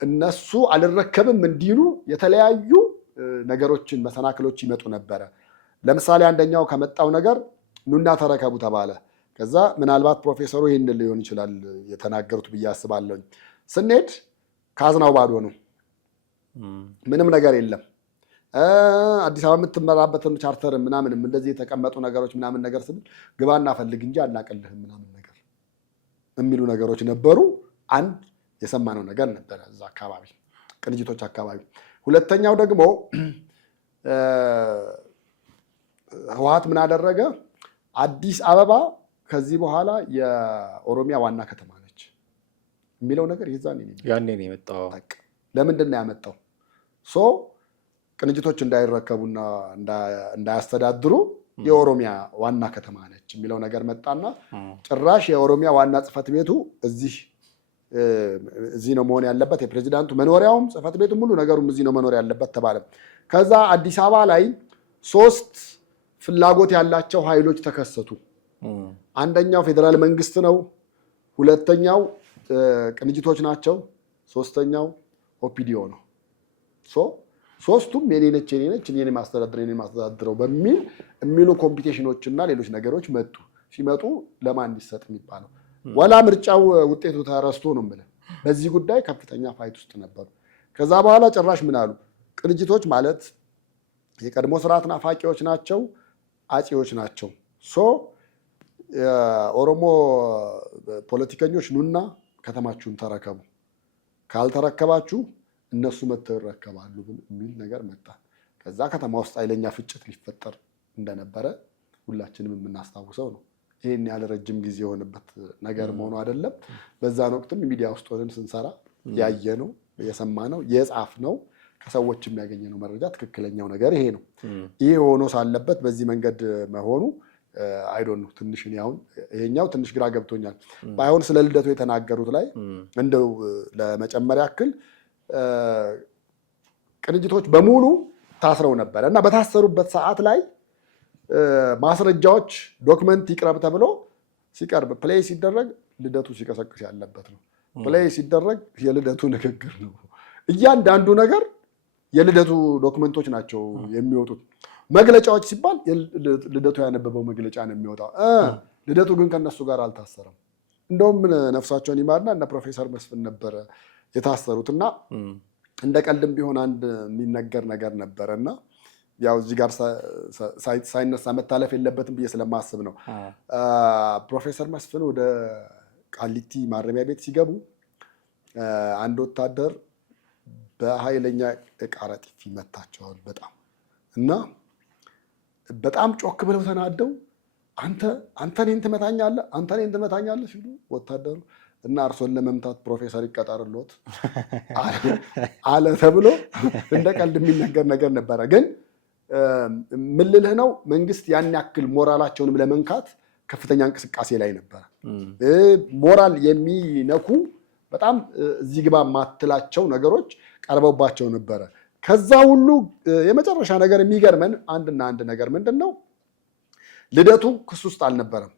እነሱ አልረከብም እንዲሉ የተለያዩ ነገሮችን መሰናክሎች ይመጡ ነበረ። ለምሳሌ አንደኛው ከመጣው ነገር ኑና ተረከቡ ተባለ። ከዛ ምናልባት ፕሮፌሰሩ ይህን ሊሆን ይችላል የተናገሩት ብዬ አስባለሁኝ። ስንሄድ ካዝናው ባዶ ነው፣ ምንም ነገር የለም። አዲስ አበባ የምትመራበትን ቻርተር ምናምንም እንደዚህ የተቀመጡ ነገሮች ምናምን ነገር ስንል ግባና ፈልግ እንጂ አናቀልህም ምናምን ነገር የሚሉ ነገሮች ነበሩ። አንድ የሰማነው ነገር ነበረ እዛ አካባቢ ቅንጅቶች አካባቢ። ሁለተኛው ደግሞ ህወሓት ምን አደረገ? አዲስ አበባ ከዚህ በኋላ የኦሮሚያ ዋና ከተማ ነች የሚለው ነገር ያኔ ነው የመጣው። ለምንድን ነው ያመጣው? ቅንጅቶች እንዳይረከቡና እንዳያስተዳድሩ የኦሮሚያ ዋና ከተማ ነች የሚለው ነገር መጣና ጭራሽ የኦሮሚያ ዋና ጽሕፈት ቤቱ እዚህ እዚህ ነው መሆን ያለበት፣ የፕሬዚዳንቱ መኖሪያውም ጽሕፈት ቤቱም ሁሉ ነገሩም እዚህ ነው መኖር ያለበት ተባለ። ከዛ አዲስ አበባ ላይ 3 ፍላጎት ያላቸው ኃይሎች ተከሰቱ። አንደኛው ፌዴራል መንግስት ነው፣ ሁለተኛው ቅንጅቶች ናቸው፣ ሶስተኛው ኦፒዲዮ ነው። ሶስቱም የኔ ነች እኔ ማስተዳድረው የሚሉ ኮምፒቲሽኖች እና ሌሎች ነገሮች መጡ። ሲመጡ ለማን ይሰጥ የሚባለው ወላ ምርጫው ውጤቱ ተረስቶ ነው የምልህ። በዚህ ጉዳይ ከፍተኛ ፋይት ውስጥ ነበሩ። ከዛ በኋላ ጭራሽ ምን አሉ? ቅንጅቶች ማለት የቀድሞ ስርዓት ናፋቂዎች ናቸው፣ አጼዎች ናቸው። ኦሮሞ ፖለቲከኞች ኑና ከተማችሁን ተረከቡ፣ ካልተረከባችሁ እነሱ መጥተው ይረከባሉ የሚል ነገር መጣ። ከዛ ከተማ ውስጥ ኃይለኛ ፍጭት ሊፈጠር እንደነበረ ሁላችንም የምናስታውሰው ነው። ይህን ያህል ረጅም ጊዜ የሆነበት ነገር መሆኑ አይደለም። በዛን ወቅትም ሚዲያ ውስጥ ሆነን ስንሰራ ያየነው፣ የሰማነው፣ የጻፍነው ከሰዎች የሚያገኘነው መረጃ ትክክለኛው ነገር ይሄ ነው። ይሄ ሆኖ ሳለበት በዚህ መንገድ መሆኑ አይዶን ነው ትንሽ አሁን ይሄኛው ትንሽ ግራ ገብቶኛል። ባይሆን ስለ ልደቱ የተናገሩት ላይ እንደው ለመጨመር ያክል ቅንጅቶች በሙሉ ታስረው ነበረ እና በታሰሩበት ሰዓት ላይ ማስረጃዎች ዶክመንት ይቅረብ ተብሎ ሲቀርብ ፕሌይ ሲደረግ ልደቱ ሲቀሰቅስ ያለበት ነው። ፕሌይ ሲደረግ የልደቱ ንግግር ነው። እያንዳንዱ ነገር የልደቱ ዶክመንቶች ናቸው የሚወጡት። መግለጫዎች ሲባል ልደቱ ያነበበው መግለጫ ነው የሚወጣው። ልደቱ ግን ከነሱ ጋር አልታሰረም። እንደውም ነፍሳቸውን ይማርና እነ ፕሮፌሰር መስፍን ነበረ የታሰሩት እና እንደ ቀልድም ቢሆን አንድ የሚነገር ነገር ነበረ እና ያው እዚህ ጋር ሳይነሳ መታለፍ የለበትም ብዬ ስለማስብ ነው። ፕሮፌሰር መስፍን ወደ ቃሊቲ ማረሚያ ቤት ሲገቡ አንድ ወታደር በኃይለኛ ቃረ ጥፊ መታቸዋል በጣም እና በጣም ጮክ ብለው ተናደው አንተ እኔን ትመታኛለህ ሲሉ ወታደሩ እና እርሶን ለመምታት ፕሮፌሰር ይቀጠርልዎት አለ ተብሎ እንደ ቀልድ የሚነገር ነገር ነበረ። ግን ምን ልልህ ነው፣ መንግስት ያን ያክል ሞራላቸውንም ለመንካት ከፍተኛ እንቅስቃሴ ላይ ነበረ። ሞራል የሚነኩ በጣም እዚህ ግባ ማትላቸው ነገሮች ቀርበውባቸው ነበረ። ከዛ ሁሉ የመጨረሻ ነገር የሚገርመን አንድ ነገር ምንድን ነው፣ ልደቱ ክስ ውስጥ አልነበረም።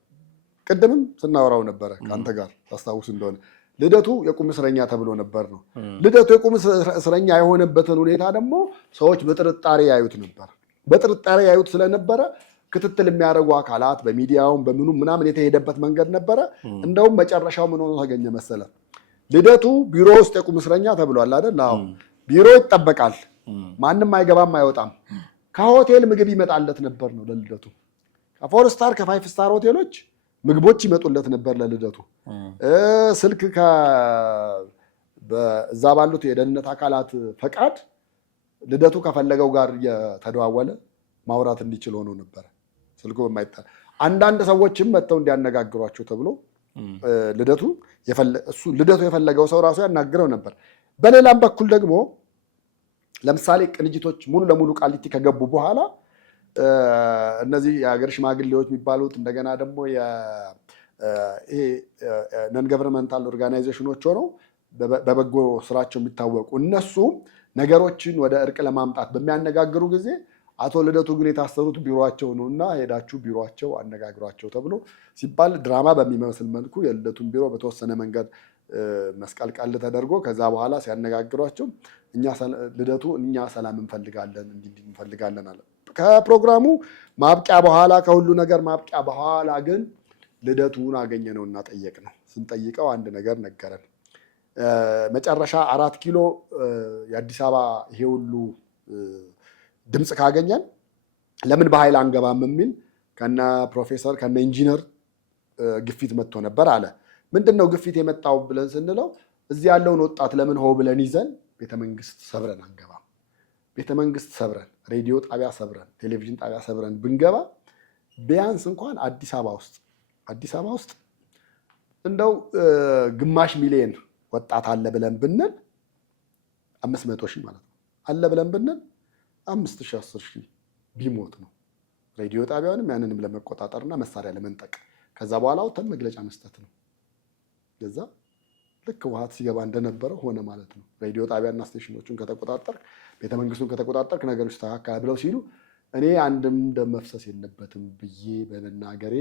ቅድምም ስናወራው ነበረ ከአንተ ጋር ታስታውስ እንደሆነ ልደቱ የቁም እስረኛ ተብሎ ነበር ነው። ልደቱ የቁም እስረኛ የሆነበትን ሁኔታ ደግሞ ሰዎች በጥርጣሬ ያዩት ነበር። በጥርጣሬ ያዩት ስለነበረ ክትትል የሚያደርጉ አካላት በሚዲያውም በምኑ ምናምን የተሄደበት መንገድ ነበረ። እንደውም መጨረሻው ምን ሆኖ ተገኘ መሰለ፣ ልደቱ ቢሮ ውስጥ የቁም እስረኛ ተብሏል አይደል? አዎ፣ ቢሮ ይጠበቃል፣ ማንም አይገባም አይወጣም። ከሆቴል ምግብ ይመጣለት ነበር ነው ለልደቱ። ከ4 ስታር ከ5 ስታር ሆቴሎች ምግቦች ይመጡለት ነበር ለልደቱ። ስልክ እዛ ባሉት የደህንነት አካላት ፈቃድ ልደቱ ከፈለገው ጋር እየተደዋወለ ማውራት እንዲችል ሆኖ ነበረ። ስልኩ በማይጣል አንዳንድ ሰዎችም መጥተው እንዲያነጋግሯቸው ተብሎ ልደቱ የፈለገው ሰው ራሱ ያናግረው ነበር። በሌላም በኩል ደግሞ ለምሳሌ ቅንጅቶች ሙሉ ለሙሉ ቃሊቲ ከገቡ በኋላ እነዚህ የሀገር ሽማግሌዎች የሚባሉት እንደገና ደግሞ ነን ገቨርንመንታል ኦርጋናይዜሽኖች ሆነው በበጎ ስራቸው የሚታወቁ እነሱ ነገሮችን ወደ እርቅ ለማምጣት በሚያነጋግሩ ጊዜ አቶ ልደቱ ግን የታሰሩት ቢሮቸው ነው እና ሄዳችሁ ቢሮቸው አነጋግሯቸው ተብሎ ሲባል ድራማ በሚመስል መልኩ የልደቱን ቢሮ በተወሰነ መንገድ መስቀልቀል ተደርጎ ከዛ በኋላ ሲያነጋግሯቸው ልደቱ እኛ ሰላም እንፈልጋለን አለ። ከፕሮግራሙ ማብቂያ በኋላ ከሁሉ ነገር ማብቂያ በኋላ ግን ልደቱን አገኘነው እና ጠየቅነው። ስንጠይቀው አንድ ነገር ነገረን። መጨረሻ 4 ኪሎ የአዲስ አበባ ይሄ ሁሉ ድምፅ ካገኘን ለምን በኃይል አንገባም የሚል ከነ ፕሮፌሰር ከነ ኢንጂነር ግፊት መጥቶ ነበር አለ። ምንድነው ግፊት የመጣው ብለን ስንለው እዚህ ያለውን ወጣት ለምን ሆ ብለን ይዘን ቤተመንግስት ሰብረን አንገባም? ቤተመንግስት ሰብረን፣ ሬዲዮ ጣቢያ ሰብረን፣ ቴሌቪዥን ጣቢያ ሰብረን ብንገባ ቢያንስ እንኳን አዲስ አበባ ውስጥ እንደው ግማሽ ሚሊዮን ወጣት አለ ብለን ብንል 500,000 ማለት ነው አለ ብለን ብንል 5,000 10,000 ቢሞት ነው ሬዲዮ ጣቢያውንም ያንንም ለመቆጣጠርና መሳሪያ ለመንጠቅ ከዛ በኋላ ወተን መግለጫ መስጠት ነው። ለዛ ልክ ህወሓት ሲገባ እንደነበረው ሆነ ማለት ነው። ሬዲዮ ጣቢያና ስቴሽኖቹን ከተቆጣጠርክ፣ ቤተመንግስቱን ከተቆጣጠርክ ነገሮች ተካከለ ብለው ሲሉ እኔ አንድም ደም መፍሰስ የለበትም ብዬ በመናገሬ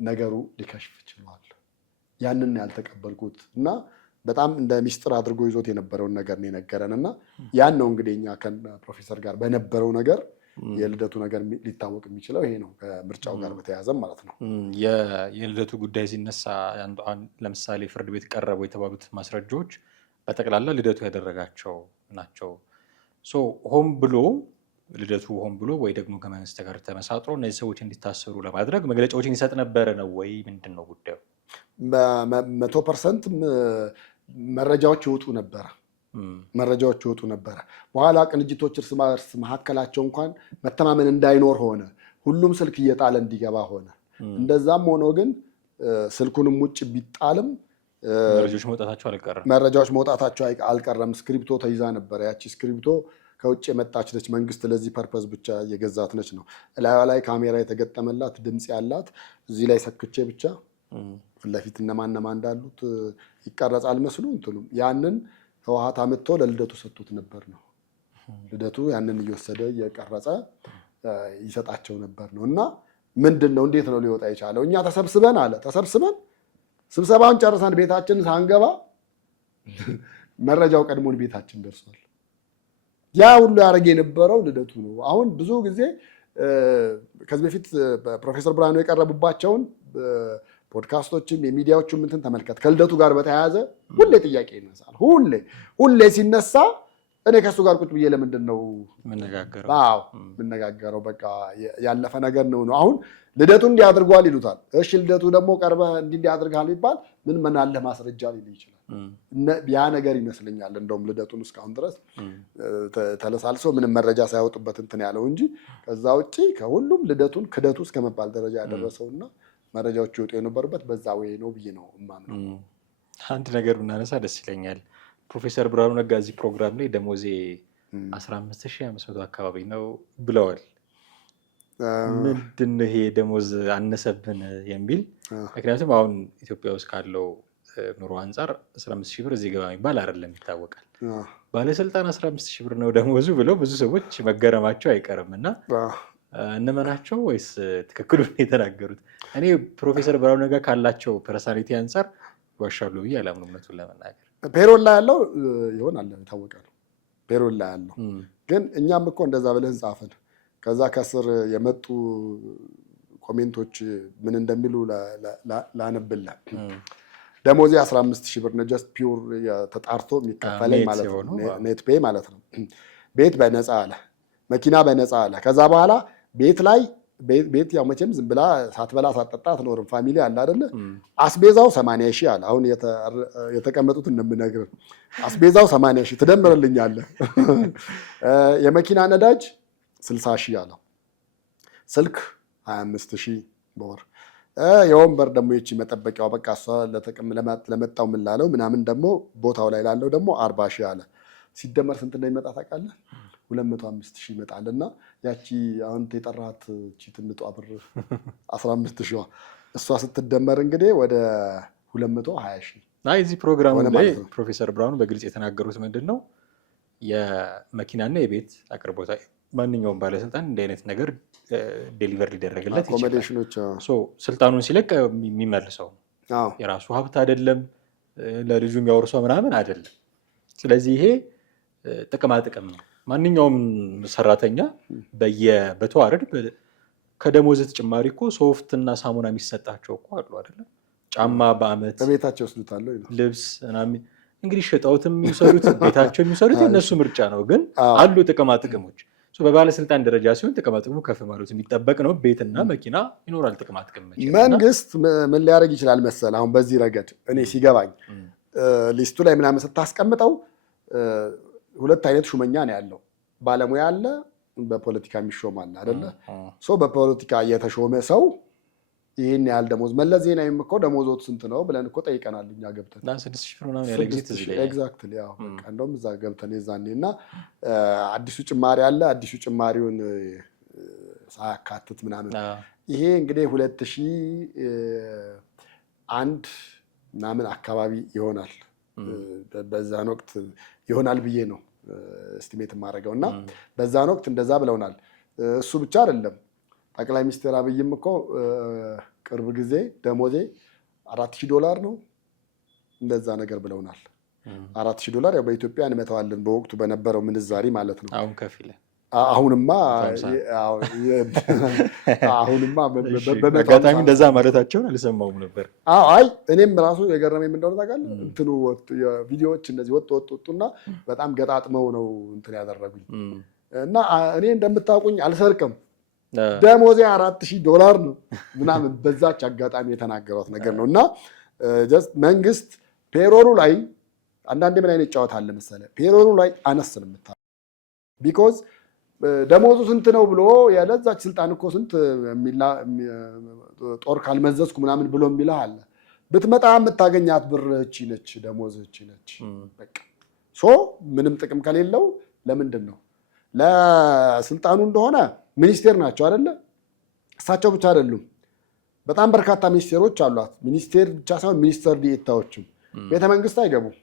ነገሩ ሊከሽፍ ችሏል። ያንን ያልተቀበልኩት እና በጣም እንደ ሚስጥር አድርጎ ይዞት የነበረውን ነገር ነው የነገረን እና ያን ነው እንግዲህ እኛ ከፕሮፌሰር ጋር በነበረው ነገር የልደቱ ነገር ሊታወቅ የሚችለው ይሄ ነው፣ ከምርጫው ጋር በተያያዘ ማለት ነው። የልደቱ ጉዳይ ሲነሳ ለምሳሌ ፍርድ ቤት ቀረቡ የተባሉት ማስረጃዎች በጠቅላላ ልደቱ ያደረጋቸው ናቸው። ሆን ብሎ ልደቱ ሆን ብሎ ወይ ደግሞ ከመንግስት ጋር ተመሳጥሮ እነዚህ ሰዎች እንዲታሰሩ ለማድረግ መግለጫዎችን ይሰጥ ነበረ ነው ወይ ምንድን ነው ጉዳዩ? 100% መረጃዎች ይወጡ ነበረ። በኋላ ቅንጅቶች እርስ በርስ መካከላቸው እንኳን መተማመን እንዳይኖር ሆነ። ሁሉም ስልክ እየጣለ እንዲገባ ሆነ። እንደዛም ሆኖ ግን ስልኩንም ውጭ ቢጣልም መረጃዎች መውጣታቸው አልቀረም። ስክሪፕቶ ተይዛ ነበረ። ያቺ ስክሪፕቶ ከውጭ የመጣች ነች። መንግስት ለዚህ ፐርፐዝ ብቻ የገዛት ነች ነው። እላዩ ላይ ካሜራ የተገጠመላት ድምፅ ያላት እዚህ ላይ ሰክቼ ብቻ ፊት ለፊት እነማን እንዳሉት ይቀረጻል መስሉ እንትኑም ያንን ህወሓት አምጥቶ ለልደቱ ሰጥቶት ነበር ነው። ልደቱ ያንን እየወሰደ እየቀረጸ ይሰጣቸው ነበር ነው። እና ምንድን ነው እንዴት ነው ሊወጣ የቻለው? እኛ ተሰብስበን ስብሰባውን ጨርሰን ቤታችን ሳንገባ መረጃው ቀድሞን ቤታችን ደርሷል። ያ ሁሉ ያደረገ የነበረው ልደቱ ነው። አሁን ብዙ ጊዜ ከዚህ በፊት ፕሮፌሰር ብርሃኑ የቀረቡባቸውን ፖድካስቶችም የሚዲያዎቹም እንትን ተመልከት። ከልደቱ ጋር በተያያዘ ሁሌ ጥያቄ ይነሳል። ሁሌ ሲነሳ እኔ ከሱ ጋር ቁጭ ብዬ ለምንድን ነው የምነጋገረው? በቃ ያለፈ ነገር ነው። አሁን ልደቱ እንዲህ አድርጓል ይሉታል። እሺ ልደቱ ደግሞ ቀርበ እንዲህ አድርጋል ይባል ምን አለ ማስረጃ ሊል ይችላል። ያ ነገር ይመስለኛል እንደውም ልደቱን እስካሁን ድረስ ተለሳልሰው ምንም መረጃ ሳያወጡበት እንትን ያለው እንጂ ከዛ ውጭ ከሁሉም ልደቱን ክደቱ እስከመባል ደረጃ ያደረሰውና መረጃዎች ይወጡ የነበሩበት በዛ ወይ ነው ብዬ ነው የማምነው። አንድ ነገር ብናነሳ ደስ ይለኛል። ፕሮፌሰር ብርሃኑ ነጋ እዚህ ፕሮግራም ላይ ደሞዜ 15,500 አካባቢ ነው ብለዋል። ምንድን ነው ይሄ ደሞዝ አነሰብን የሚል? ምክንያቱም አሁን ኢትዮጵያ ውስጥ ካለው ኑሮ አንጻር 15,000 ብር እዚህ ገባ የሚባል አይደለም፣ ይታወቃል። ባለስልጣን 15,000 ብር ነው ደሞዙ ብለው ብዙ ሰዎች መገረማቸው አይቀርም እና እነመናቸው ወይስ ትክክሉን የተናገሩት? እኔ ፕሮፌሰር ብርሃኑ ነጋ ካላቸው ፐርሰናሊቲ አንጻር ይዋሻሉ ብዬ አላምንም። እውነቱን ለመናገር ፔሮል ላይ ያለው ይሆናል የታወቀ ነው። ፔሮል ላይ ያለው ግን እኛም እኮ እንደዛ ብለን ጻፍን። ከዛ ከስር የመጡ ኮሜንቶች ምን እንደሚሉ ላነብልህ። ደሞዜ 15,000 ብር ነው፣ ጀስት ፒውር ተጣርቶ የሚከፈለኝ ማለት ነው፣ ኔት ፔይ ማለት ነው። ቤት በነፃ አለ፣ መኪና በነፃ አለ። ከዛ በኋላ ቤት ያው መቼም ዝም ብላ ሳትበላ ሳትጠጣ አትኖርም። ፋሚሊ አለ አይደለ? አስቤዛው 80,000 አለ። አሁን የተቀመጡት እንደምነግር አስቤዛው 80,000 ትደምርልኛለህ። የመኪና ነዳጅ 60,000 አለ። ስልክ 25,000 በወር። የወንበር ደግሞ ይቺ መጠበቂያው በቃ እሷ ለመጣው ምን ላለው ምናምን ደግሞ ቦታው ላይ ላለው ደግሞ 40,000 አለ። ሲደመር ስንት እንደሚመጣ ታውቃለህ? 205,000 ይመጣል። እና ያቺ አሁን የጠራት እቺ ትንጧ ብር 15,000 እሷ ስትደመር እንግዲህ ወደ 220,000። እዚህ ፕሮግራም ላይ ፕሮፌሰር ብርሃኑ በግልጽ የተናገሩት ምንድን ነው የመኪናና የቤት አቅርቦት ማንኛውም ባለስልጣን እንዲህ አይነት ነገር ዴሊቨር ሊደረግለት ይችላል። ስልጣኑን ሲለቅ የሚመልሰው የራሱ ሀብት አይደለም፣ ለልጁ የሚያወርሰው ምናምን አይደለም። ስለዚህ ይሄ ጥቅማጥቅም ነው። ማንኛውም ሰራተኛ በተዋረድ ከደሞዝ ተጨማሪ እኮ ሶፍት እና ሳሙና የሚሰጣቸው እኮ አሉ አይደለም? ጫማ በአመት ቤታቸው ወስዱታል። ልብስ እንግዲህ ሸጠውትም የሚሰሩት ቤታቸው የሚሰሩት የእነሱ ምርጫ ነው። ግን አሉ ጥቅማጥቅሞች። በባለስልጣን ደረጃ ሲሆን ጥቅማጥቅሙ ከፍ ማለት የሚጠበቅ ነው። ቤትና መኪና ይኖራል። ጥቅማጥቅም መንግስት ምን ሊያደርግ ይችላል መሰል? አሁን በዚህ ረገድ እኔ ሲገባኝ ሊስቱ ላይ ምናምን ስታስቀምጠው ሁለት አይነት ሹመኛ ነው ያለው። ባለሙያ አለ፣ በፖለቲካ የሚሾም አለ አይደለ? በፖለቲካ የተሾመ ሰው ይህን ያህል ደሞዝ መለስ ዜናዊም እኮ ደሞዞት ስንት ነው ብለን እኮ ጠይቀናል እኛ ገብተን 6,000 ኤግዛክትሊ። እንደውም እዛ ገብተን የዛኔ እና አዲሱ ጭማሪ አለ። አዲሱ ጭማሪውን ሳያካትት ምናምን ይሄ እንግዲህ 2001 ምናምን አካባቢ ይሆናል። በዛን ወቅት ይሆናል ብዬ ነው እስቲሜት የማደርገው እና በዛን ወቅት እንደዛ ብለውናል። እሱ ብቻ አይደለም። ጠቅላይ ሚኒስትር አብይም እኮ ቅርብ ጊዜ ደሞዜ $4,000 ነው እንደዛ ነገር ብለውናል። $4,000 ያው በኢትዮጵያ እንመታዋለን በወቅቱ በነበረው ምንዛሪ ማለት ነው። አሁን ከፊለ አሁንማ በአጋጣሚ እንደዛ ማለታቸውን አልሰማሁም ነበር። አይ እኔም ራሱ የገረመኝ ምን እንደሆነ ታውቃለህ? እንትኑ ቪዲዮዎች እነዚህ ወጡና በጣም ገጣጥመው ነው እንትን ያደረጉኝ እና እኔ እንደምታውቁኝ አልሰርቅም፣ ደሞዜ $4,000 ነው ምናምን በዛች አጋጣሚ የተናገሯት ነገር ነው። እና መንግስት ፔሮሉ ላይ አንዳንዴ ምን አይነት ጨዋታ አለ መሰለህ? ፔሮሉ ላይ አነስ ነው የምታደርገው ቢኮዝ ደሞዙ ስንት ነው ብሎ ያለዛች ስልጣን እኮ ስንት ጦር ካልመዘዝኩ ምናምን ብሎ የሚልህ አለ። ብትመጣ የምታገኛት ብር እቺ ነች፣ ደሞዝ እቺ ነች። በቃ ምንም ጥቅም ከሌለው ለምንድን ነው? ለስልጣኑ እንደሆነ ሚኒስቴር ናቸው አይደለ? እሳቸው ብቻ አይደሉም። በጣም በርካታ ሚኒስቴሮች አሏት። ሚኒስቴር ብቻ ሳይሆን ሚኒስተር ዲኤታዎችም ቤተመንግስት አይገቡም።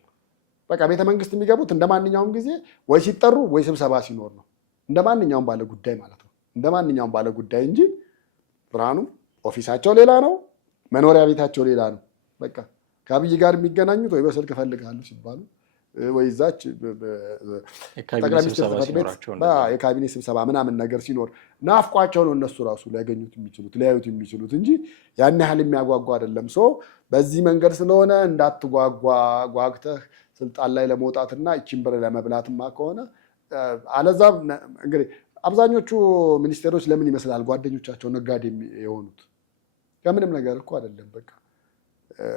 በቃ ቤተመንግስት የሚገቡት እንደ ማንኛውም ጊዜ ወይ ሲጠሩ ወይ ስብሰባ ሲኖር ነው። እንደ ማንኛውም ባለ ጉዳይ ማለት ነው። እንደ ማንኛውም ባለ ጉዳይ እንጂ ብርሃኑ ኦፊሳቸው ሌላ ነው፣ መኖሪያ ቤታቸው ሌላ ነው። በቃ ከአብይ ጋር የሚገናኙት ወይ በስልክ እፈልግሃለሁ ሲባሉ ወይ እዛች ጠቅላይ ሚኒስትር ጽሕፈት ቤት የካቢኔ ስብሰባ ምናምን ነገር ሲኖር ናፍቋቸው ነው እነሱ ራሱ ሊያገኙት የሚችሉት ሊያዩት የሚችሉት እንጂ ያን ያህል የሚያጓጓ አይደለም። በዚህ መንገድ ስለሆነ እንዳትጓጓ ስልጣን ላይ ለመውጣትና ይቺን ብር ለመብላትማ ከሆነ አለዛ እንግዲህ አብዛኞቹ ሚኒስቴሮች ለምን ይመስላል ጓደኞቻቸው ነጋዴ የሆኑት? ከምንም ነገር እኮ አይደለም። በቃ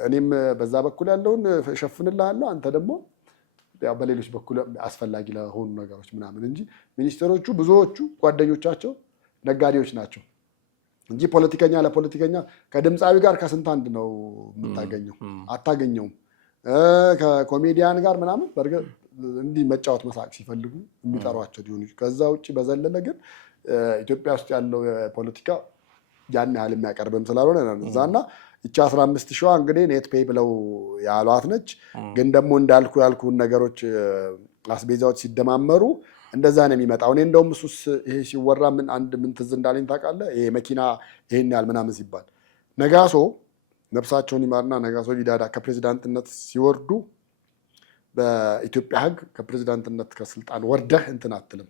እኔም በዛ በኩል ያለውን እሸፍንልሃለሁ፣ አንተ ደግሞ በሌሎች በኩል አስፈላጊ ለሆኑ ነገሮች ምናምን እንጂ ሚኒስቴሮቹ ብዙዎቹ ጓደኞቻቸው ነጋዴዎች ናቸው እንጂ ፖለቲከኛ ለፖለቲከኛ ከድምፃዊ ጋር ከስንት አንድ ነው የምታገኘው፣ አታገኘውም። ከኮሜዲያን ጋር ምናምን በእርግጥ እንዲህ መጫወት መሳቅ ሲፈልጉ የሚጠሯቸው ሊሆኑ። ከዛ ውጭ በዘለለ ግን ኢትዮጵያ ውስጥ ያለው የፖለቲካ ያን ያህል የሚያቀርብም ስላልሆነ እዛና ይቺ 15,000 እንግዲህ ኔት ፔይ ብለው ያሏት ነች። ግን ደግሞ እንዳልኩ ያልኩን ነገሮች አስቤዛዎች ሲደማመሩ እንደዛ ነው የሚመጣው። እኔ እንደውም እሱስ ይሄ ሲወራ ምን ትዝ እንዳለኝ ታውቃለህ? ይሄ መኪና ይሄን ያህል ምናምን ሲባል ነጋሶ ነፍሳቸውን ይማርና ነጋሶ ጊዳዳ ከፕሬዚዳንትነት ሲወርዱ በኢትዮጵያ ሕግ ከፕሬዚዳንትነት ከስልጣን ወርደህ እንትን አትልም።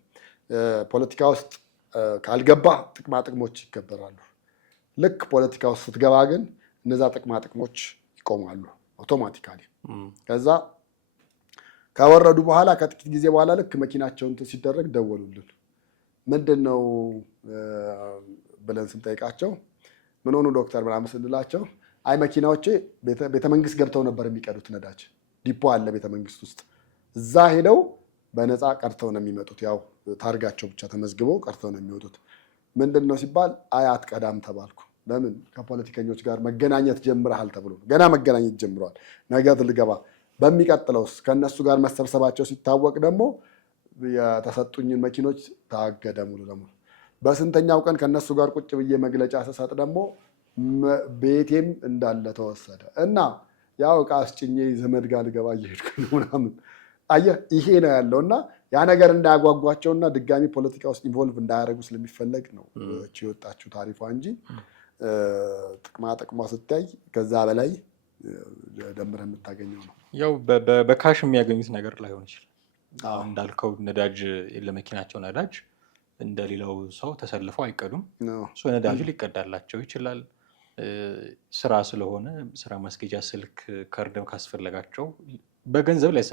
ፖለቲካ ውስጥ ካልገባ ጥቅማ ጥቅሞች ይከበራሉ። ልክ ፖለቲካ ውስጥ ስትገባ ግን እነዛ ጥቅማ ጥቅሞች ይቆማሉ አውቶማቲካሊ። ከዛ ከወረዱ በኋላ ከጥቂት ጊዜ በኋላ ልክ መኪናቸውን ሲደረግ ደወሉልን። ምንድን ነው ብለን ስንጠይቃቸው ምን ሆኑ ዶክተር ምናምን ስንላቸው አይ መኪናዎቼ ቤተመንግስት ገብተው ነበር የሚቀዱት ነዳጅ ዲፖ አለ ቤተመንግስት ውስጥ፣ እዛ ሄደው በነፃ ቀርተው ነው የሚመጡት። ያው ታርጋቸው ብቻ ተመዝግበው ቀርተው ነው የሚወጡት። ምንድን ነው ሲባል አይ አትቀዳም ተባልኩ። ለምን? ከፖለቲከኞች ጋር መገናኘት ጀምረሃል ተብሎ። ገና መገናኘት ጀምረዋል። ነገ ልገባ በሚቀጥለውስ ከእነሱ ጋር መሰብሰባቸው ሲታወቅ ደግሞ የተሰጡኝን መኪኖች ታገደ ሙሉ ለሙሉ። በስንተኛው ቀን ከእነሱ ጋር ቁጭ ብዬ መግለጫ ስሰጥ ደግሞ ቤቴም እንዳለ ተወሰደ እና ያው ዕቃ አስጭኜ ዘመድ ጋር ልገባ እየሄድኩ ነው ምናምን። አየህ ይሄ ነው ያለው እና ያ ነገር እንዳያጓጓቸውና ድጋሚ ፖለቲካ ውስጥ ኢንቮልቭ እንዳያደርጉ ስለሚፈለግ ነው የወጣችው ታሪፏ እንጂ ጥቅማ ጥቅሟ ስታይ ከዛ በላይ ደምረህ የምታገኘው ነው። ያው በካሽ የሚያገኙት ነገር ላይሆን ይችላል። እንዳልከው ነዳጅ ለመኪናቸው ነዳጅ እንደሌላው ሰው ተሰልፈው አይቀዱም። ነዳጁ ሊቀዳላቸው ይችላል። ስራ ስለሆነ ስራ ማስኬጃ ስልክ ካርድም ካስፈለጋቸው በገንዘብ ላይ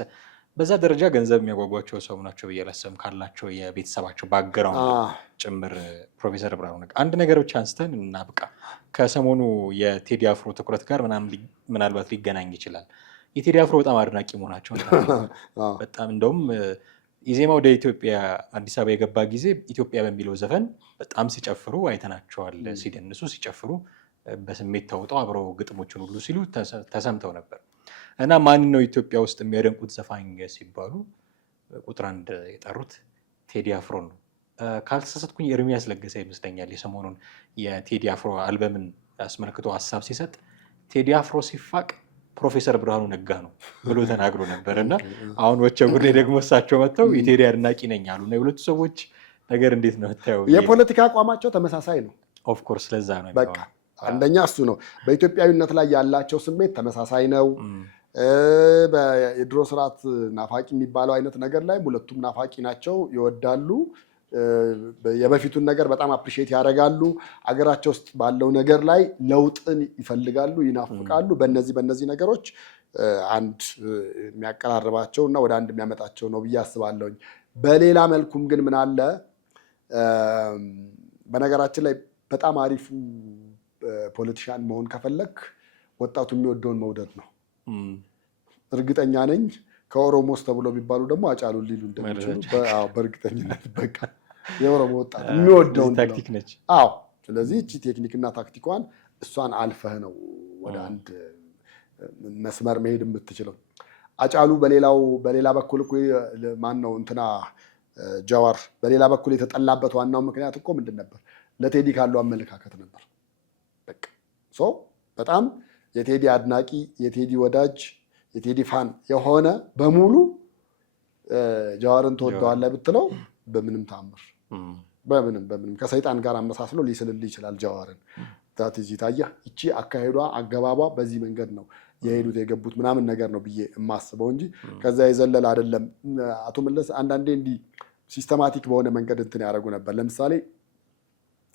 በዛ ደረጃ ገንዘብ የሚያጓጓቸው ሰው ናቸው ብዬ አላስብም። ካላቸው የቤተሰባቸው ባክግራውንድ ጭምር። ፕሮፌሰር ብርሃኑ ነጋ አንድ ነገር ብቻ አንስተን እናብቃ። ከሰሞኑ የቴዲ አፍሮ ትኩረት ጋር ምናልባት ሊገናኝ ይችላል። የቴዲ አፍሮ በጣም አድናቂ መሆናቸው በጣም እንደውም ኢዜማ ወደ ኢትዮጵያ አዲስ አበባ የገባ ጊዜ ኢትዮጵያ በሚለው ዘፈን በጣም ሲጨፍሩ አይተናቸዋል። ሲደንሱ ሲጨፍሩ በስሜት ተውጠው አብረው ግጥሞችን ሁሉ ሲሉ ተሰምተው ነበር እና ማን ነው ኢትዮጵያ ውስጥ የሚያደንቁት ዘፋኝ ሲባሉ ቁጥር አንድ የጠሩት ቴዲ አፍሮ ነው። ካልተሳሳትኩኝ ኤርሚያስ ለገሰ ይመስለኛል የሰሞኑን የቴዲ አፍሮ አልበምን አስመልክቶ ሀሳብ ሲሰጥ ቴዲ አፍሮ ሲፋቅ ፕሮፌሰር ብርሃኑ ነጋ ነው ብሎ ተናግሮ ነበር እና አሁን ወቸ ጉርሌ ደግሞ እሳቸው መጥተው የቴዲ አድናቂ ነኝ አሉ እና የሁለቱ ሰዎች ነገር እንዴት ነው ታየው? የፖለቲካ አቋማቸው ተመሳሳይ ነው። ኦፍ ኮርስ ለዛ ነው በቃ አንደኛ እሱ ነው። በኢትዮጵያዊነት ላይ ያላቸው ስሜት ተመሳሳይ ነው። የድሮ ስርዓት ናፋቂ የሚባለው አይነት ነገር ላይ ሁለቱም ናፋቂ ናቸው፣ ይወዳሉ። የበፊቱን ነገር በጣም አፕሪሺየት ያደርጋሉ። አገራቸው ውስጥ ባለው ነገር ላይ ለውጥን ይፈልጋሉ፣ ይናፍቃሉ። በእነዚህ ነገሮች አንድ የሚያቀራርባቸው እና ወደ አንድ የሚያመጣቸው ነው ብዬ አስባለሁኝ። በሌላ መልኩም ግን ምን አለ፣ በነገራችን ላይ በጣም አሪፉ ፖለቲሻን መሆን ከፈለክ ወጣቱ የሚወደውን መውደድ ነው። እርግጠኛ ነኝ ከኦሮሞስ ተብሎ ቢባሉ ደግሞ አጫሉ ሊሉ እንደሚችሉ በእርግጠኝነት በቃ የኦሮሞ ወጣት የሚወደውን ታክቲክ ነች። አዎ፣ ስለዚህ እቺ ቴክኒክና ታክቲኳን እሷን አልፈህ ነው ወደ አንድ መስመር መሄድ የምትችለው። አጫሉ በሌላ በኩል እኮ ማን ነው እንትና ጃዋር በሌላ በኩል የተጠላበት ዋናው ምክንያት እኮ ምንድን ነበር? ለቴዲ ካለው አመለካከት ነበር። በቃ በጣም የቴዲ አድናቂ፣ የቴዲ ወዳጅ፣ የቴዲ ፋን የሆነ በሙሉ ጃዋርን ትወደዋለህ ብትለው በምንም ተአምር በምንም ከሰይጣን ጋር አመሳስሎ ሊስልል ይችላል ጃዋርን። ዛትዚ ታያ እቺ አካሄዷ አገባቧ በዚህ መንገድ ነው የሄዱት የገቡት ምናምን ነገር ነው ብዬ የማስበው እንጂ ከዛ የዘለለ አይደለም። አቶ መለስ አንዳንዴ እንዲህ ሲስተማቲክ በሆነ መንገድ እንትን ያደርጉ ነበር። ለምሳሌ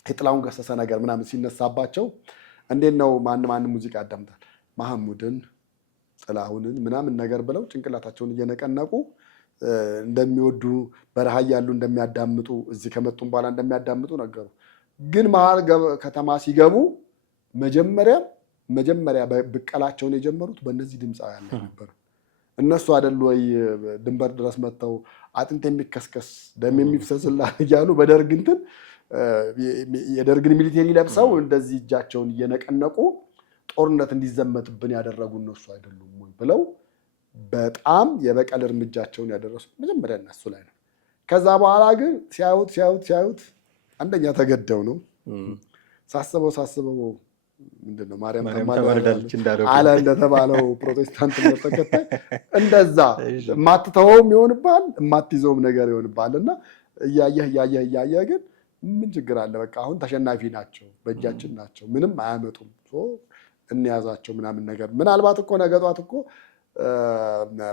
የጥላሁን ገሰሰ ነገር ምናምን ሲነሳባቸው እንዴት ነው ማን ሙዚቃ ያዳምጣል? መሐሙድን፣ ጥላሁንን ምናምን ነገር ብለው ጭንቅላታቸውን እየነቀነቁ እንደሚወዱ በረሃ ያሉ እንደሚያዳምጡ እዚህ ከመጡም በኋላ እንደሚያዳምጡ ነገሩ። ግን መሀል ከተማ ሲገቡ መጀመሪያ ብቀላቸውን የጀመሩት በእነዚህ ድምፃውያን ነበር። እነሱ አይደሉ ወይ ድንበር ድረስ መጥተው አጥንት የሚከስከስ ደም የሚፍሰስላ እያሉ በደርግ እንትን የደርግን ሚሊቴሪ ለብሰው እንደዚህ እጃቸውን እየነቀነቁ ጦርነት እንዲዘመትብን ያደረጉ እነሱ አይደሉም ወይ ብለው በጣም የበቀል እርምጃቸውን ያደረሱ መጀመሪያ እነሱ ላይ ነው። ከዛ በኋላ ግን ሲያዩት አንደኛ ተገደው ነው። ሳስበው ምንድነው ማርያም ተማልዳለች አለ እንደተባለው ፕሮቴስታንት ተከታይ እንደዛ የማትተወውም ይሆንባል የማትይዘውም ነገር ይሆንባል። እና እያየህ ግን ምን ችግር አለ? በቃ አሁን ተሸናፊ ናቸው፣ በእጃችን ናቸው፣ ምንም አያመጡም፣ እንያዛቸው ምናምን ነገር። ምናልባት እኮ ነገ ጧት እኮ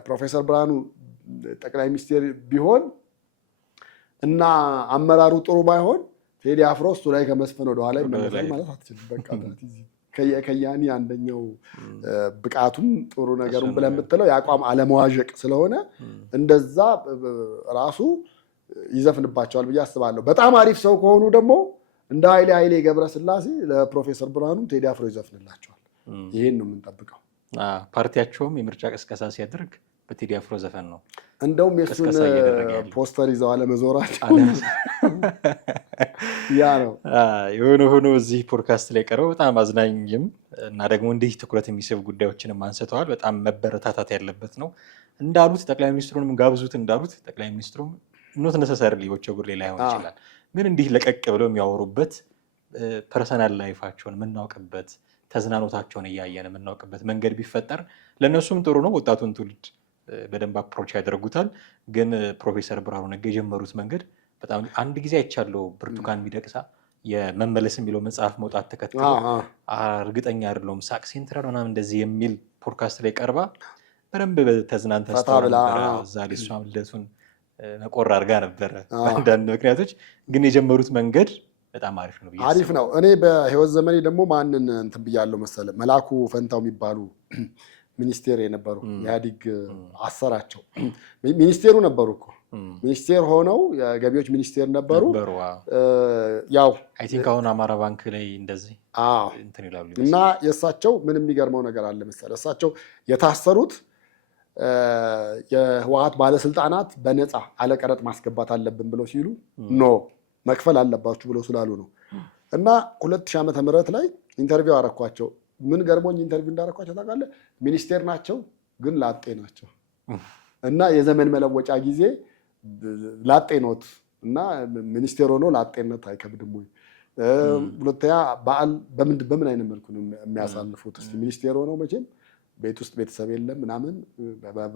ፕሮፌሰር ብርሃኑ ጠቅላይ ሚኒስቴር ቢሆን እና አመራሩ ጥሩ ባይሆን ቴዲ አፍሮ እሱ ላይ ከመስፈን ወደኋላ ይመለሳል ማለት አትችልም። በቃ ከያኒ አንደኛው ብቃቱም ጥሩ ነገሩን ብለህ የምትለው የአቋም አለመዋዠቅ ስለሆነ እንደዛ ራሱ ይዘፍንባቸዋል ብዬ አስባለሁ። በጣም አሪፍ ሰው ከሆኑ ደግሞ እንደ ኃይሌ ገብረስላሴ ለፕሮፌሰር ብርሃኑ ቴዲ አፍሮ ይዘፍንላቸዋል። ይሄን ነው የምንጠብቀው። ፓርቲያቸውም የምርጫ ቅስቀሳ ሲያደርግ በቴዲ አፍሮ ዘፈን ነው። እንደውም የእሱን ፖስተር ይዘው አለመዞራቸው ያ ነው። የሆነ ሆኖ እዚህ ፖድካስት ላይ ቀረው በጣም አዝናኝም እና ደግሞ እንዲህ ትኩረት የሚስብ ጉዳዮችንም አንስተዋል። በጣም መበረታታት ያለበት ነው እንዳሉት ጠቅላይ ሚኒስትሩንም ጋብዙት እንዳሉት ጠቅላይ ሚኒስትሩም ኖት ነሰሰርሊ ወቸ ጉርሌ ላይሆን ይችላል፣ ግን እንዲህ ለቀቅ ብለው የሚያወሩበት ፐርሰናል ላይፋቸውን የምናውቅበት ተዝናኖታቸውን እያየን የምናውቅበት መንገድ ቢፈጠር ለእነሱም ጥሩ ነው። ወጣቱን ትውልድ በደንብ አፕሮች ያደርጉታል። ግን ፕሮፌሰር ብርሃኑ ነጋ የጀመሩት መንገድ በጣም አንድ ጊዜ አይቻለው። ብርቱካን ሚደቅሳ የመመለስ የሚለው መጽሐፍ መውጣት ተከትሎ እርግጠኛ አይደለሁም ሳቅ ሴንትራል ምናምን እንደዚህ የሚል ፖድካስት ላይ ቀርባ በደንብ ተዝናንተን እዛ ላይ እሷም ልደቱን መቆር አድርጋ ነበረ በአንዳንድ ምክንያቶች። ግን የጀመሩት መንገድ በጣም አሪፍ ነው። አሪፍ ነው። እኔ በህይወት ዘመኔ ደግሞ ማንን እንትን ብያለሁ መሰለ፣ መላኩ ፈንታው የሚባሉ ሚኒስቴር የነበሩ ኢህአዲግ አሰራቸው ሚኒስቴሩ ነበሩ እኮ ሚኒስቴር ሆነው የገቢዎች ሚኒስቴር ነበሩ። ያው አይ ቲንክ አሁን አማራ ባንክ ላይ እንደዚህ እንትን ይላሉ። እና የእሳቸው ምን የሚገርመው ነገር አለ መሰለ፣ እሳቸው የታሰሩት የህወሓት ባለስልጣናት በነፃ አለቀረጥ ማስገባት አለብን ብለው ሲሉ ኖ መክፈል አለባችሁ ብለው ስላሉ ነው። እና 2000 ዓመተ ምህረት ላይ ኢንተርቪው አረኳቸው። ምን ገርሞኝ ኢንተርቪው እንዳረኳቸው ታውቃለህ? ሚኒስቴር ናቸው ግን ላጤ ናቸው። እና የዘመን መለወጫ ጊዜ ላጤ ኖት እና ሚኒስቴር ሆኖ ላጤነት አይከብድም ወይ? ሁለተኛ በዓል በምን አይነት መልኩ ነው የሚያሳልፉት? እስኪ ሚኒስቴር ሆነው መቼም ቤት ውስጥ ቤተሰብ የለም ምናምን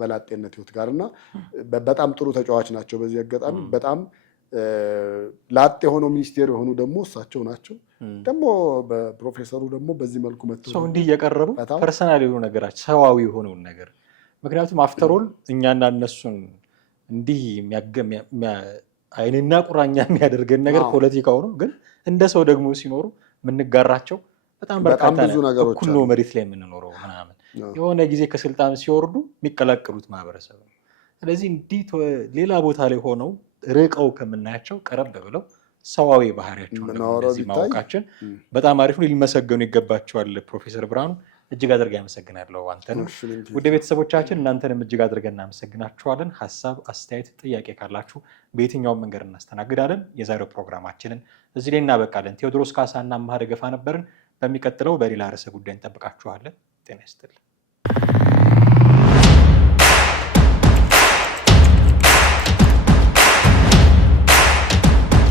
በላጤነት ህይወት ጋር እና በጣም ጥሩ ተጫዋች ናቸው። በዚህ አጋጣሚ በጣም ላጤ የሆነው ሚኒስቴር የሆኑ ደግሞ እሳቸው ናቸው። ደግሞ በፕሮፌሰሩ ደግሞ በዚህ መልኩ መጥተው ሰው እንዲህ እየቀረቡ ፐርሰናል የሆኑ ነገራቸው ሰዋዊ የሆነውን ነገር ምክንያቱም አፍተሮል እኛና እነሱን እንዲህ አይንና ቁራኛ የሚያደርገን ነገር ፖለቲካው ነው። ግን እንደ ሰው ደግሞ ሲኖሩ የምንጋራቸው በጣም በርካታ ነገሮች እኩል ነው። መሬት ላይ የምንኖረው ምናምን የሆነ ጊዜ ከስልጣን ሲወርዱ የሚቀላቀሉት ማህበረሰብ ነው። ስለዚህ እንዲህ ሌላ ቦታ ላይ ሆነው ርቀው ከምናያቸው ቀረብ ብለው ሰዋዊ ባህሪያቸውን እንደዚህ ማወቃችን በጣም አሪፍ ነው። ሊመሰገኑ ይገባቸዋል። ፕሮፌሰር ብርሃኑ እጅግ አድርገን ያመሰግናለሁ። አንተንም ውድ ቤተሰቦቻችን እናንተንም እጅግ አድርገን እናመሰግናችኋለን። ሀሳብ፣ አስተያየት፣ ጥያቄ ካላችሁ በየትኛውም መንገድ እናስተናግዳለን። የዛሬው ፕሮግራማችንን እዚህ ላይ እናበቃለን። ቴዎድሮስ ካሳና አምሃ ደገፋ ነበርን። በሚቀጥለው በሌላ ርዕሰ ጉዳይ እንጠብቃችኋለን። ጤና ይስጥልን።